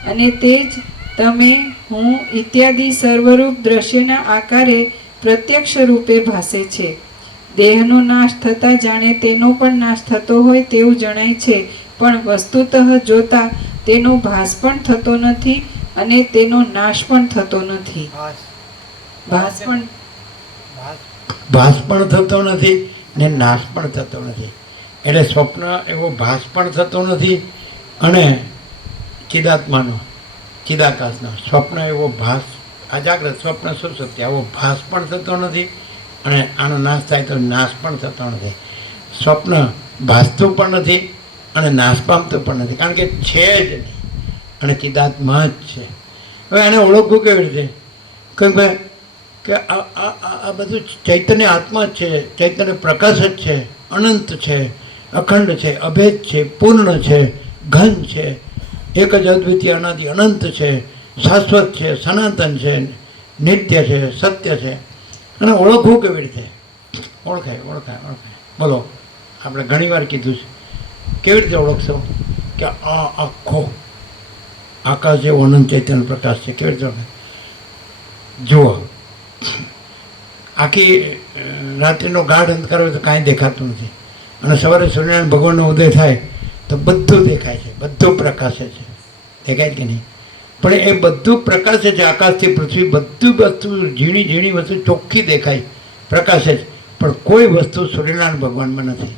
અને તે જ તમે હું ઇત્યાદિ સર્વરૂપ દ્રશ્યના આકારે પ્રત્યક્ષ રૂપે ભાસે છે. દેહનો નાશ થતાં જાણે તેનો પણ નાશ થતો હોય તેવું જણાય છે, પણ વસ્તુતઃ જોતા તેનો ભાસ પણ થતો નથી અને તેનો નાશ પણ થતો નથી. ભાસ પણ થતો નથી ને નાશ પણ થતો નથી. એટલે સ્વપ્ન એવો ભાસ પણ થતો નથી અને ચિદાત્માનો ચિદાકાશનો સ્વપ્ન એવો ભાસ, આ જાગ્રત સ્વપ્ન સુષુપ્તિ આવો ભાસ પણ થતો નથી અને આનો નાશ થાય તો નાશ પણ થતો નથી. સ્વપ્ન ભાસતું પણ નથી અને નાશ પામતું પણ નથી, કારણ કે છે જ નહીં અને ચિદાત્મા જ છે. હવે એને ઓળખવું કેવી રીતે? કે ભાઈ કે આ બધું ચૈતન્ય આત્મા જ છે, ચૈતન્ય પ્રકાશ જ છે, અનંત છે, અખંડ છે, અભેદ છે, પૂર્ણ છે, ઘન છે, એક જ અદ્વિતીય અનાદિ અનંત છે, શાશ્વત છે, સનાતન છે, નિત્ય છે, સત્ય છે. અને ઓળખવું કેવી રીતે? ઓળખાય ઓળખાય ઓળખાય. બોલો, આપણે ઘણી વાર કીધું છે. કેવી રીતે ઓળખશો? કે આ આખો આકાશ જેવો અનંત ચૈતન્ય પ્રકાશ છે. કેવી રીતે ઓળખાય? જુઓ, આખી રાત્રિનો ગાઢ અંધકાર હોય તો કાંઈ દેખાતું નથી અને સવારે સૂર્યનારાયણ ભગવાનનો ઉદય થાય તો બધું દેખાય છે, બધું પ્રકાશે છે. દેખાય કે નહીં? પણ એ બધું પ્રકાશે છે. આકાશથી પૃથ્વી બધું વસ્તુ ઝીણી ઝીણી વસ્તુ ચોખ્ખી દેખાય, પ્રકાશે છે. પણ કોઈ વસ્તુ સૂર્યનારાયણ ભગવાનમાં નથી.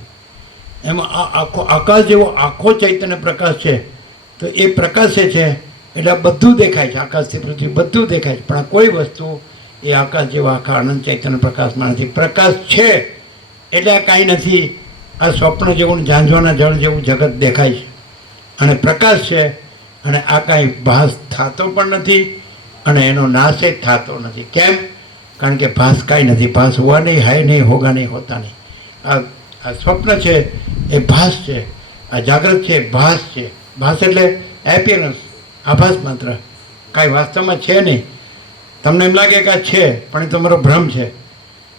એમાં આ આખો આકાશ જેવો આખો ચૈતન્ય પ્રકાશ છે તો એ પ્રકાશે છે એટલે બધું દેખાય છે. આકાશથી પૃથ્વી બધું દેખાય છે, પણ આ કોઈ વસ્તુ એ આકાશ જેવો આખા આનંદ ચૈતન્ય પ્રકાશમાં નથી. પ્રકાશ છે એટલે આ કાંઈ નથી. આ સ્વપ્ન જેવું ઝાંઝવાના જળ જેવું જગત દેખાય છે અને પ્રકાશ છે અને આ કાંઈ ભાસ થતો પણ નથી અને એનો નાશ જ થતો નથી. કેમ? કારણ કે ભાસ કાંઈ નથી. ભાસ હોવા નહીં, હાય નહીં, હોગા નહીં, હોતા નહીં. આ સ્વપ્ન છે એ ભાસ છે, આ જાગૃત છે ભાસ છે. ભાસ એટલે એપિયરન્સ, આભાસ માત્ર, કાંઈ વાસ્તવમાં છે નહીં. તમને એમ લાગે કે આ છે પણ એ તમારો ભ્રમ છે.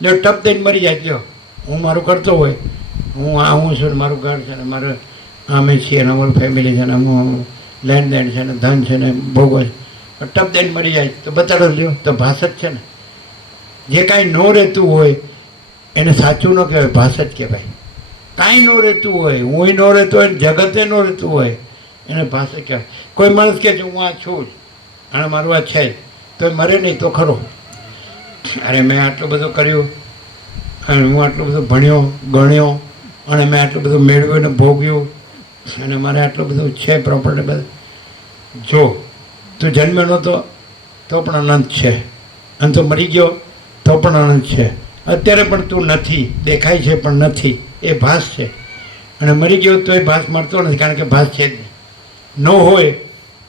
જો ટપ દઈને મરી જાય, ગયો હું મારું કરતો હોય, હું છું ને મારું ઘર છે ને મારે અમે છીએ ને અમારું ફેમિલી છે ને હું લેણ દેણ છે ને ધન છે ને ભોગવો છે, ટપ દઈને મરી જાય તો બતાડો લ્યો તો ભાસ જ છે ને. જે કાંઈ ન રહેતું હોય એને સાચું ન કહેવાય, ભાસ જ કહેવાય. કાંઈ ન રહેતું હોય, હું ન રહેતો હોય, જગતે ન રહેતું હોય એને ભાસ જ કહેવાય. કોઈ માણસ કહે છે હું આ છું જ અને મારું આ છે જ, તો મરે નહીં તો ખરો. અરે મેં આટલું બધું કર્યું અને હું આટલું બધું ભણ્યો ગણ્યો અને મેં આટલું બધું મેળવ્યું ને ભોગ્યું અને મારે આટલું બધું છે પ્રોપર્ટી બધું. જો તું જન્મ્યો નહોતો તો પણ અનંત છે અને તું મરી ગયો તો પણ અનંત છે. અત્યારે પણ તું નથી, દેખાય છે પણ નથી, એ ભાસ છે. અને મરી ગયો તો એ ભાસ મળતો નથી, કારણ કે ભાસ છે જ નહીં. ન હોય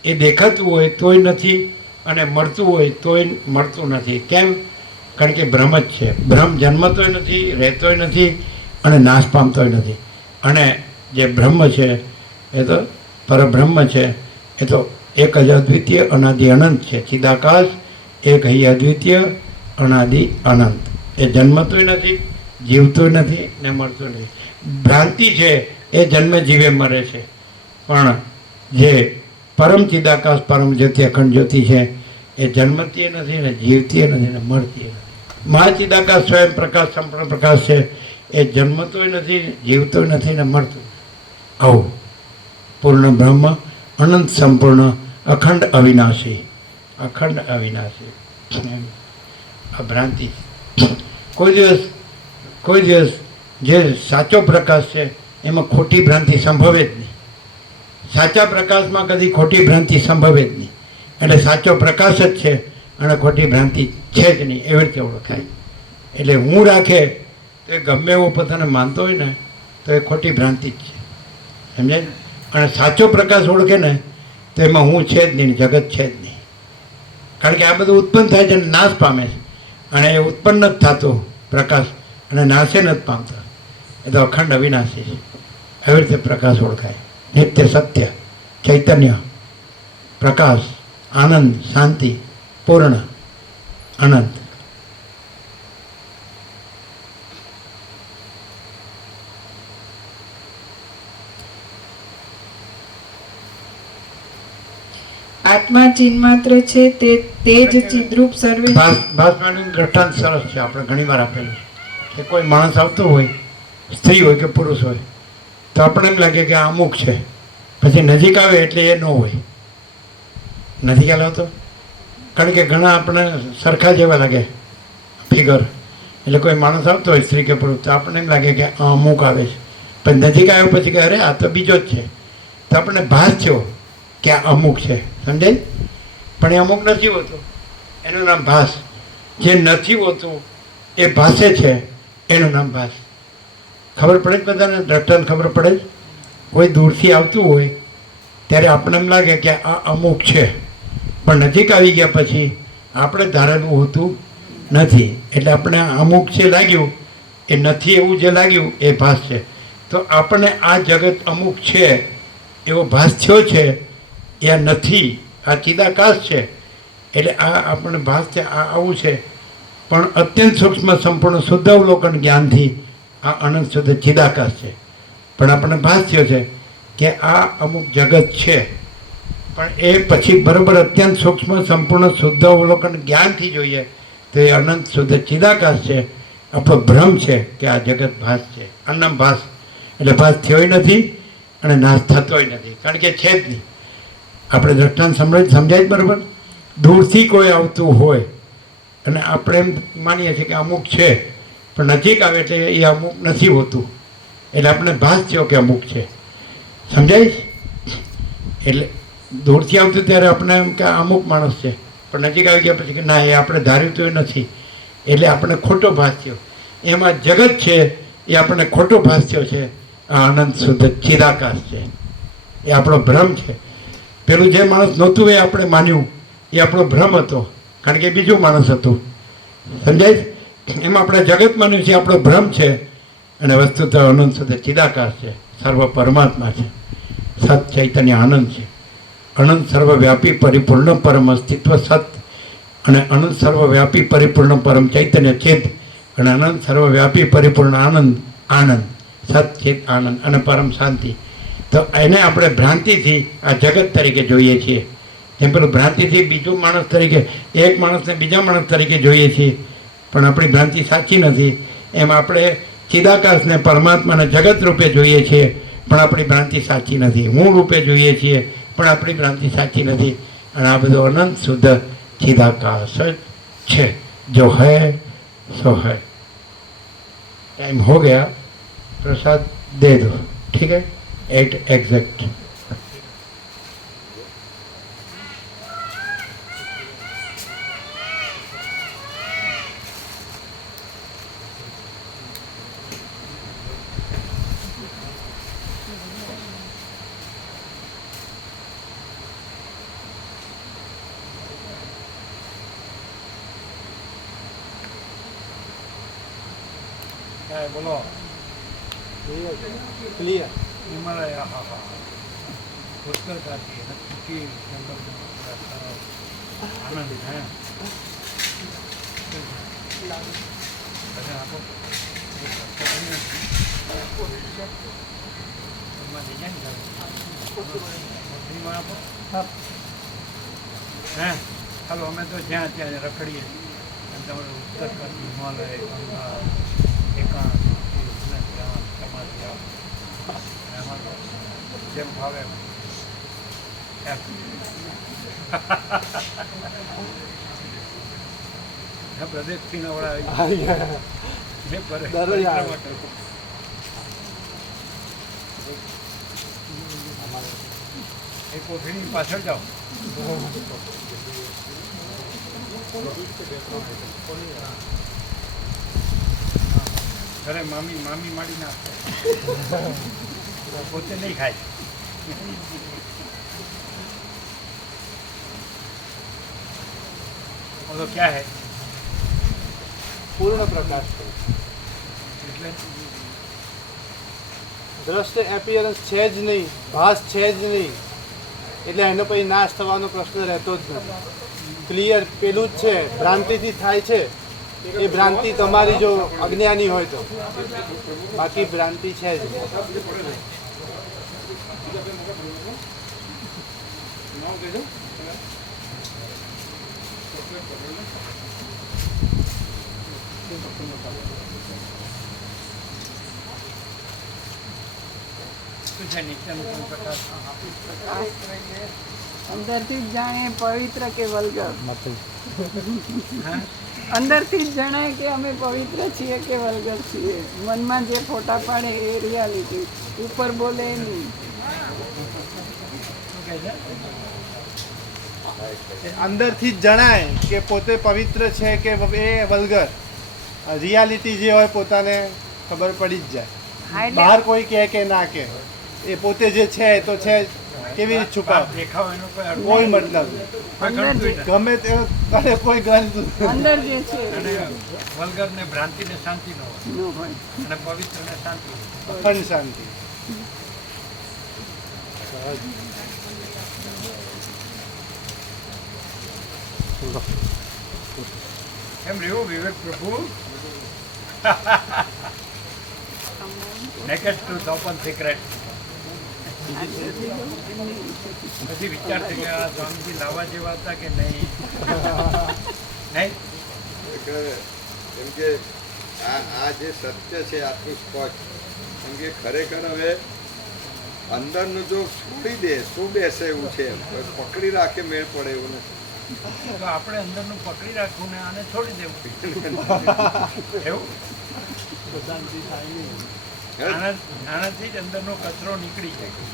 એ દેખાતું હોય તોય નથી અને મળતું હોય તોય મળતું નથી. કેમ? કારણ કે ભ્રમ જ છે. ભ્રમ જન્મતોય નથી, રહેતોય નથી અને નાશ પામતોય નથી. અને જે બ્રહ્મ છે એ તો પરબ્રહ્મ છે, એ તો એક જ અદ્વિતીય અનાદિ અનંત છે. ચિદાકાશ એક હૈ અદ્વિતીય અનાદિ અનંત. એ જન્મતોય નથી, જીવતોય નથી ને મળતું નથી. ભ્રાંતિ છે એ જન્મે જીવે મરે છે, પણ જે પરમ ચિદાકાશ પરમ જ્યોતિ અખંડ જ્યોતિ છે એ જન્મતી નથી ને જીવતી નથી ને મળતી નથી. મહાચિદાકાશ સ્વયં પ્રકાશ સંપૂર્ણ પ્રકાશ છે. એ જન્મતોય નથી, જીવતોય નથી ને મરતું. આવું પૂર્ણ બ્રહ્મ, અનંત સંપૂર્ણ, અખંડ અવિનાશી. અખંડ અવિનાશી આ ભ્રાંતિ. કોઈ દિવસ જે સાચો પ્રકાશ છે એમાં ખોટી ભ્રાંતિ સંભવે જ નહીં. સાચા પ્રકાશમાં કદી ખોટી ભ્રાંતિ સંભવે જ નહીં. એટલે સાચો પ્રકાશ જ છે અને ખોટી ભ્રાંતિ છે જ નહીં, એવી રીતે ઓળખાય. એટલે હું રાખે તો એ ગમે એવો પોતાને માનતો હોય ને તો એ ખોટી ભ્રાંતિ જ છે, સમજાય. અને સાચો પ્રકાશ ઓળખે ને તો એમાં હું છે જ નહીં, જગત છે જ નહીં. કારણ કે આ બધું ઉત્પન્ન થાય છે અને નાશ પામે છે, અને એ ઉત્પન્ન જ થતો પ્રકાશ અને નાશે નથી પામતો. એ તો અખંડ અવિનાશી છે. એવી રીતે પ્રકાશ ઓળખાય. નિત્ય સત્ય, ચૈતન્ય, પ્રકાશ, આનંદ, શાંતિ, પૂર્ણ, અનંત. આત્મા ચિન્માત્ર છે, તે જ ચિદ્રૂપ સર્વે. ભાસમાનું દ્રષ્ટાંત સરસ છે, આપણે ઘણી વાર આપેલું છે કે કોઈ માણસ આવતો હોય, સ્ત્રી હોય કે પુરુષ હોય, તો આપણે એમ લાગે કે આ અમુક છે. પછી નજીક આવે એટલે એ ન હોય. નથી ખ્યાલ આવતો? કારણ કે ઘણા આપણે સરખા જેવા લાગે ફિગર. એટલે કોઈ માણસ આવતો હોય, સ્ત્રી કે પુરુષ, તો આપણને એમ લાગે કે આ અમુક આવે છે. પણ નજીક આવ્યો પછી કે અરે આ તો બીજો જ છે. તો આપણને ભાસ થયો કે આ અમુક છે, સમજાય. પણ એ અમુક નથી હોતું, એનું નામ ભાસ. જે નથી હોતું એ ભાસે છે, એનું નામ ભાસ. ખબર પડે જ બધાને, દ્રષ્ટાંત ખબર પડે જ. કોઈ દૂરથી આવતું હોય ત્યારે આપણને એમ લાગે કે આ અમુક છે, પણ નજીક આવી ગયા પછી આપણે ધારેલું હોતું નથી. એટલે આપણે અમુક છે લાગ્યું, એ નથી એવું જે લાગ્યું એ ભાસ છે. તો આપણને આ જગત અમુક છે એવો ભાસ થયો છે, એ નથી, આ ચિદાકાશ છે. એટલે આ આપણને ભાસ છે, આ આવું છે. પણ અત્યંત સૂક્ષ્મ સંપૂર્ણ શુદ્ધ અવલોકન જ્ઞાનથી આ અનંત શુદ્ધ ચિદાકાશ છે. પણ આપણને ભાસ થયો છે કે આ અમુક જગત છે. પણ એ પછી બરાબર અત્યંત સૂક્ષ્મ સંપૂર્ણ શુદ્ધ અવલોકન જ્ઞાનથી જોઈએ તો એ અનંત શુદ્ધ ચિદાકાશ છે. આપણો ભ્રમ છે કે આ જગત ભાસ છે, અન્નમ ભાસ. એટલે ભાસ થયોય નથી અને નાશ થતોય નથી, કારણ કે છે જ નહીં. આપણે દ્રષ્ટાંત સમજાય જ બરાબર. દૂરથી કોઈ આવતું હોય અને આપણે એમ માનીએ છીએ કે અમુક છે, પણ નજીક આવે એટલે એ અમુક નથી હોતું. એટલે આપણે ભાસ થયો કે અમુક છે, સમજાય. એટલે દૂરથી આવતું ત્યારે આપણે એમ કે અમુક માણસ છે, પણ નજીક આવી ગયા પછી કે ના, એ આપણે ધાર્યું તો એ નથી. એટલે આપણે ખોટો ભાસ થયો. એમાં જગત છે એ આપણને ખોટો ભાસ થયો છે. આ અનંત શુદ્ધ ચિદાકાશ છે, એ આપણો ભ્રમ છે. પેલું જે માણસ નહોતું એ આપણે માન્યું, એ આપણો ભ્રમ હતો, કારણ કે બીજું માણસ હતું, સમજાય. એમાં આપણે જગત માન્યું છે, આપણો ભ્રમ છે. અને વસ્તુતઃ અનંત શુદ્ધ ચિદાકાશ છે, સર્વ પરમાત્મા છે, સત ચૈતન્ય આનંદ છે. અનંત સર્વવ્યાપી પરિપૂર્ણ પરમ અસ્તિત્વ સત, અને અનંત સર્વવ્યાપી પરિપૂર્ણ પરમ ચૈતન્ય ચેત, અને અનંત સર્વવ્યાપી પરિપૂર્ણ આનંદ આનંદ, સત ચેત આનંદ, અને પરમ શાંતિ. તો એને આપણે ભ્રાંતિથી આ જગત તરીકે જોઈએ છીએ. જેમ પેલું ભ્રાંતિથી બીજું માણસ તરીકે, એક માણસને બીજા માણસ તરીકે જોઈએ છીએ, પણ આપણી ભ્રાંતિ સાચી નથી. એમ આપણે ચિદાકાશને પરમાત્માને જગત રૂપે જોઈએ છીએ, પણ આપણી ભ્રાંતિ સાચી નથી. હું રૂપે જોઈએ છીએ, પણ આપણી ભ્રાંતિ સાચી નથી. અને આ બધું અનંત શુદ્ધ ચિદાકાશ જ છે. જો હૈ સો હૈ. टाइम हो गया, प्रसाद दे दो, ठीक है, 8 एग्जैक्ट. બોલો. ક્લિયર. હિમાલય, હા હા, પુષ્કળતાથી નક્કી આનંદ હે. આપો હે. ચાલો, અમે તો જ્યાં ત્યાં રખડીએ. અને તમારે ઉત્તર કચ્છ હિમાલય બંગાળ એકાંત સમાધિ એમાં તો જેમ ભાવે એમ. પ્રદેશથી નવડા આવી દરરોજ આવે. એ કોઠીની પાછળ જાઓ. ઘરે મામી માડી નાખે, પોતે નહીં ખાય. બોલો ક્યાં હે પૂર્ણ પ્રકાશ છે. એટલે દ્રષ્ટ એપિયરન્સ છે જ નહીં, ભાસ છે જ નહીં, એટલે એનો પછી નાશ થવાનો પ્રશ્ન રહેતો જ નથી. ક્લિયર પેલું જ છે, ભ્રાંતિથી થાય છે. એ ભ્રાંતિ તમારી જો અજ્ઞાની હોય તો, બાકી ભ્રાંતિ છે જ નહીં. શું છે નિત્યનું પણ પ્રકાશ? અંદરથી જ જાણે પવિત્ર કે વલ્ગર. હા, અંદરથી જ જણાય કે અમે પવિત્ર છીએ કે વલ્ગર છીએ. મનમાં જે ફોટા પાડે એ રિયાલિટી, ઉપર બોલે એ નહીં. શું કહે છે? અંદરથી જ જણાય કે પોતે પવિત્ર છે કે એ વલ્ગર. રિયાલિટી જે હોય પોતાને ખબર પડી જ જાય. બહાર કોઈ કહે કે ના કહે, એ પોતે જે છે એ તો છે જ. કેવી રીતે છુપાવ? દેખાવ એનો કોઈ અર્થ કોઈ મતલબ નહીં. કોઈ ગણતું નથી. ગમે તે કરે કોઈ ગણતું નથી. અંદર જે છે અને વલ્ગર ને ભ્રાંતિ ને શાંતિ ન હોય, ન હોય. અને પવિત્ર ને શાંતિ હોય. અખંડ શાંતિ. એમ રહ્યું વિવેક પ્રભુ. નેકેટ ટ્રુથ ઓપન સિક્રેટ. પછી વિચાર છે કે આ સ્વામીજી લાવવા જેવા હતા કે નહીં. નહીં કેમ કે આ જે સત્ય છે આટલું સ્પષ્ટ, કેમ કે ખરેખર હવે અંદરનું જો છોડી દે શું બેસે એવું છે, એમ પકડી રાખે મેળ પડે એવું નથી. તો આપણે અંદરનું પકડી રાખવું ને આને છોડી દેવું એવું. આનાથી જ અંદરનો કચરો નીકળી જાય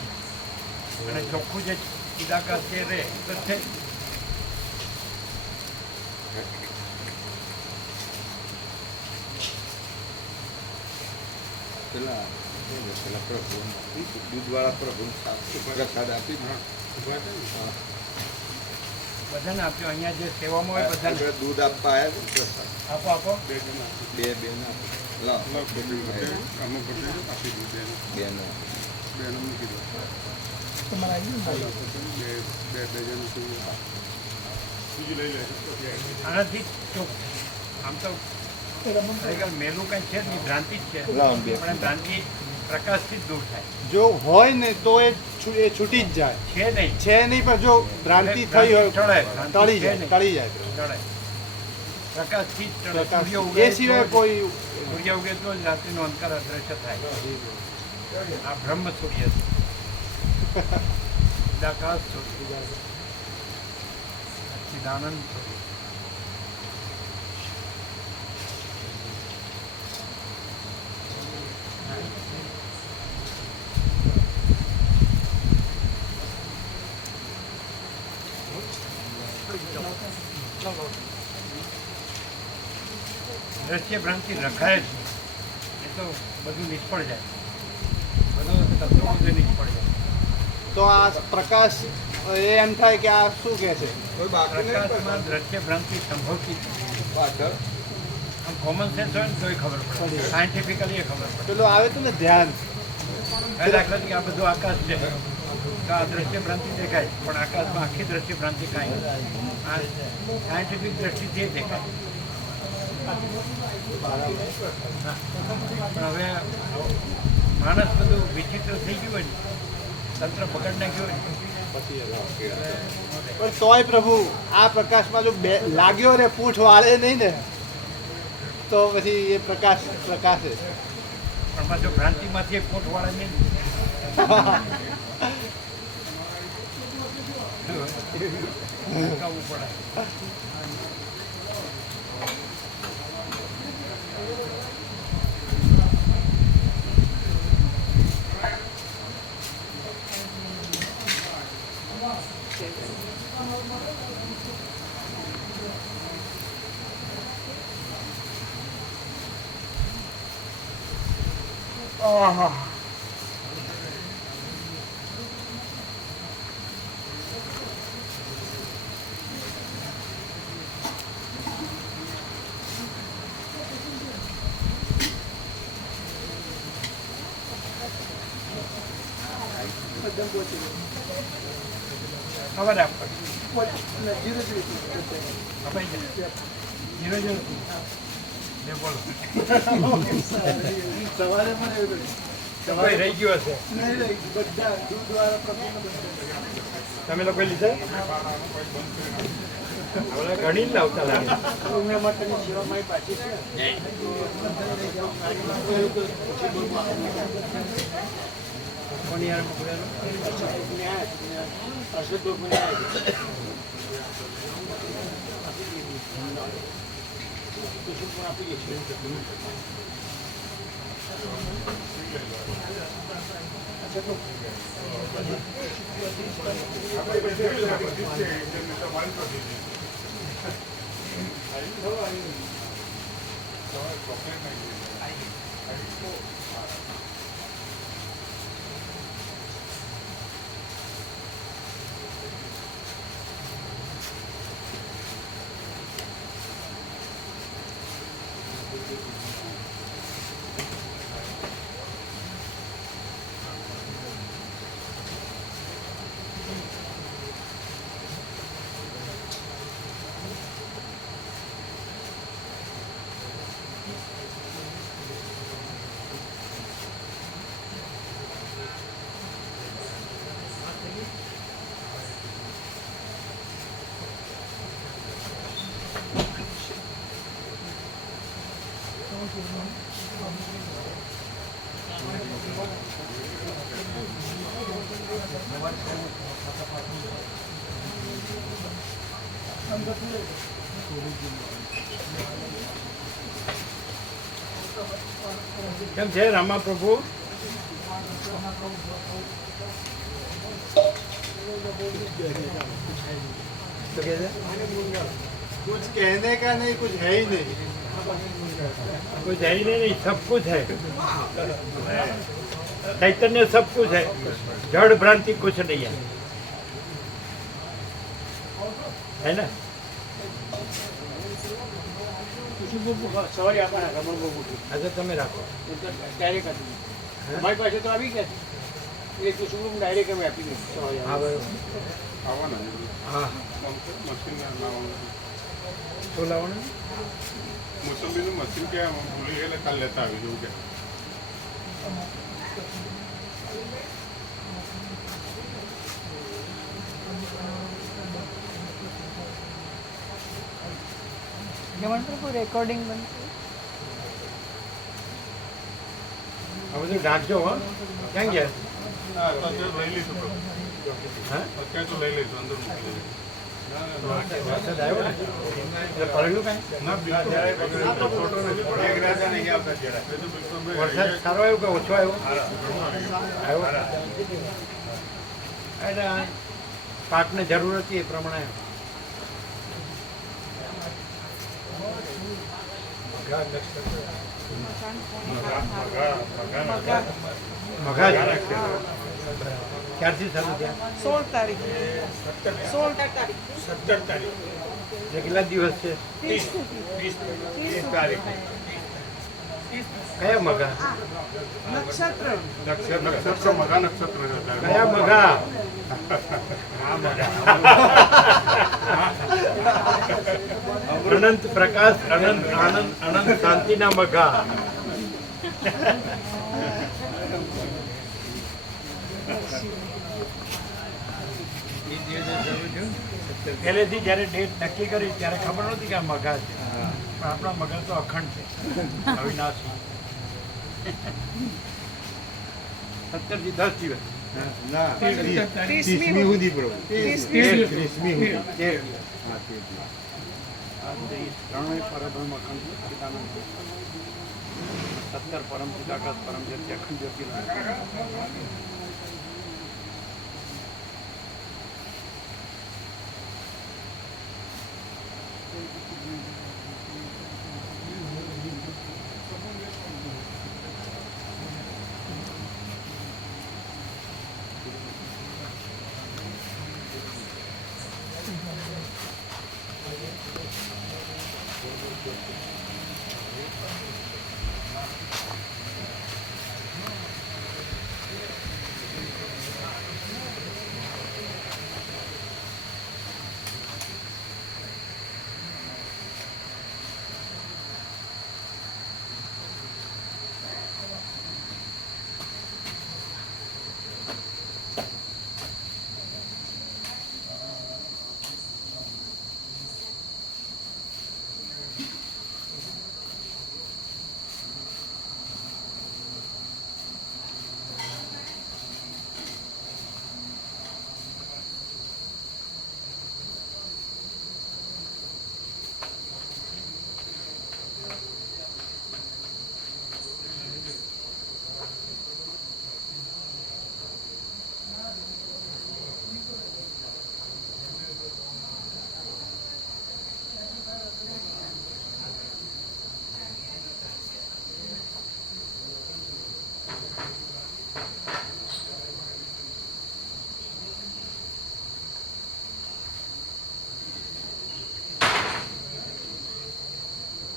અને ચોખ્ખું જે ચિદાકાશ છે રે તો છે. પેલા પ્રભુ દૂધવાળા પ્રભુ પ્રસાદ આપી બધાને આપ્યો. અહીંયા જે સેવામાં હોય બધાને આપણે દૂધ આપવા આવ્યા છે ને પ્રસાદ. આપો આપો. બે ના લાવ બે ના આનાથી આમ તો ખરેખર મેલું કંઈ છે જ નહીં, ભ્રાંતિ જ છે. લાવ બે. પણ એ ભ્રાંતિ પ્રકાશથી જ દૂર થાય જો હોય ને તો એ છૂટી જ જાય. છે નહીં. છે નહીં, પણ જો ભ્રાંતિ થઈ હોય ટળી જાય. ટળે. પ્રકાશથી જ ટળે. પ્રકાશ. સૂર્ય ઉગે એ સિવાય તો જ- કોઈ સૂર્ય ઉગે તો જ રાત્રિનો અંધકાર અદ્રશ્ય થાય. આ બ્રહ્મ સૂર્ય છે. ચિદાકાશ સૂર્ય, સચ્ચિદાનંદ સૂર્ય. દ્રશ્ય ભ્રાંતિ રખાય જ નહીં. એ તો બધું નિષ્ફળ જાય, બધું તત્વો બધું નિષ્ફળ જાય. તો આ પ્રકાશ એમ થાય કે આ શું કહે છે? કોઈ બાકી નહીં પ્રકાશમાં દ્રશ્ય ભ્રાંતિ સંભવતી જ નથી. પાછળ આમ કોમન સેન્સ હોય ને તોય ખબર પડે, સાયન્ટિફિકલી એ ખબર પડે. પેલું આવે તો ને ધ્યાન. હવે દાખલા તરીકે આ બધું આકાશ છે તો આ દ્રશ્ય ભ્રાંતિ દેખાય, પણ આકાશમાં આખી દ્રશ્ય ભ્રાંતિ કાંઈ નથી. આ સાયન્ટિફિક દ્રષ્ટિથી એ દેખાય. પણ હવે માણસ બધું વિચિત્ર થઈ ગયું હોય ને, તંત્ર પકડ નાખ્યું હોય ને, પણ તોય પ્રભુ આ પ્રકાશમાં જો લાગ્યો ને પૂંછ વાળે નહીં ને તો પછી એ પ્રકાશ પ્રકાશે. પણ પાછું ભ્રાંતિમાંથી પોટ વાળે નહીં અટકાવવું પડે. ખબર આપવાની જીરો જીરો બે બોલો સવારે મને એવું તમારે રહી ગયો હશે. બધા દૂધ વાળા પ્રભુ તમે લોકો લીધા ઓલા ઘણી જ લાવતા લાગે. ઉમરા માટેની સેવા મારી પાછી છે. કોની યાર મોકલેલો? કેમ છે રામા પ્રભુ? कुछ कहने का नहीं, कुछ है ही नहीं. कुछ है ही नहीं, सब कुछ है. चैतन्य सब कुछ है, जड़ भ्रांति कुछ नहीं है ना? સવારે આપવાના રમણ બહુ આજે તમે રાખો. ડાયરેક્ટ આપી અમારી પાસે તો આવી ગયા છે. એ કુસુમ ડાયરેક્ટ અમે આપી દઈએ સવારે. હા બરાબર. હા શું લાવવાનું? મોસંબીનું મશીન કે ભૂલી ગયેલા કાલ લેતા આવી જવું કે ગમન પ્રભુ રેકોર્ડિંગ બનશે. આ બધું ઢાંકજો હો. ક્યાં ગયા? હા તો અત્યારે લઈ લઈશું પ્રભુ. હા અત્યારે તો લઈ લઈશું અંદર મૂકી દઈશું. વરસાદ આવ્યો ને એટલે પડેલું કાંઈ? ના બિલકુલ ફોટો નથી. વરસાદ સારો આવ્યો કે ઓછો આવ્યો? આવ્યો. એટલે પાકને જરૂર હતી એ પ્રમાણે મઘા જ. ક્યારથી શરૂ થયા? 16 તારીખે. 17 એટલે કેટલા દિવસ છે? 30 તારીખ. કયા મઘા? નક્ષત્ર. નક્ષત્ર મગા નક્ષત્ર હતા. કયા મઘા? અનંત પ્રકાશ, અનંત આનંદ, અનંત શાંતિના મઘા. પહેલેથી જ્યારે ડેટ નક્કી કરી ત્યારે ખબર નહોતી કે આ મગા છે, પણ આપણા મગા તો અખંડ છે, અવિનાશી. 17 થી 10 દિવસ. ના 30મી સુધી પ્રભુ 30મી આ બધા ઈ ત્રણેય પરબ્રહ્મ અખંડ છે, સચ્ચિદાનંદ છે. 17 પરમ ચિદાકાશ પરમ જ્યોતિ અખંડ જ્યોતિ.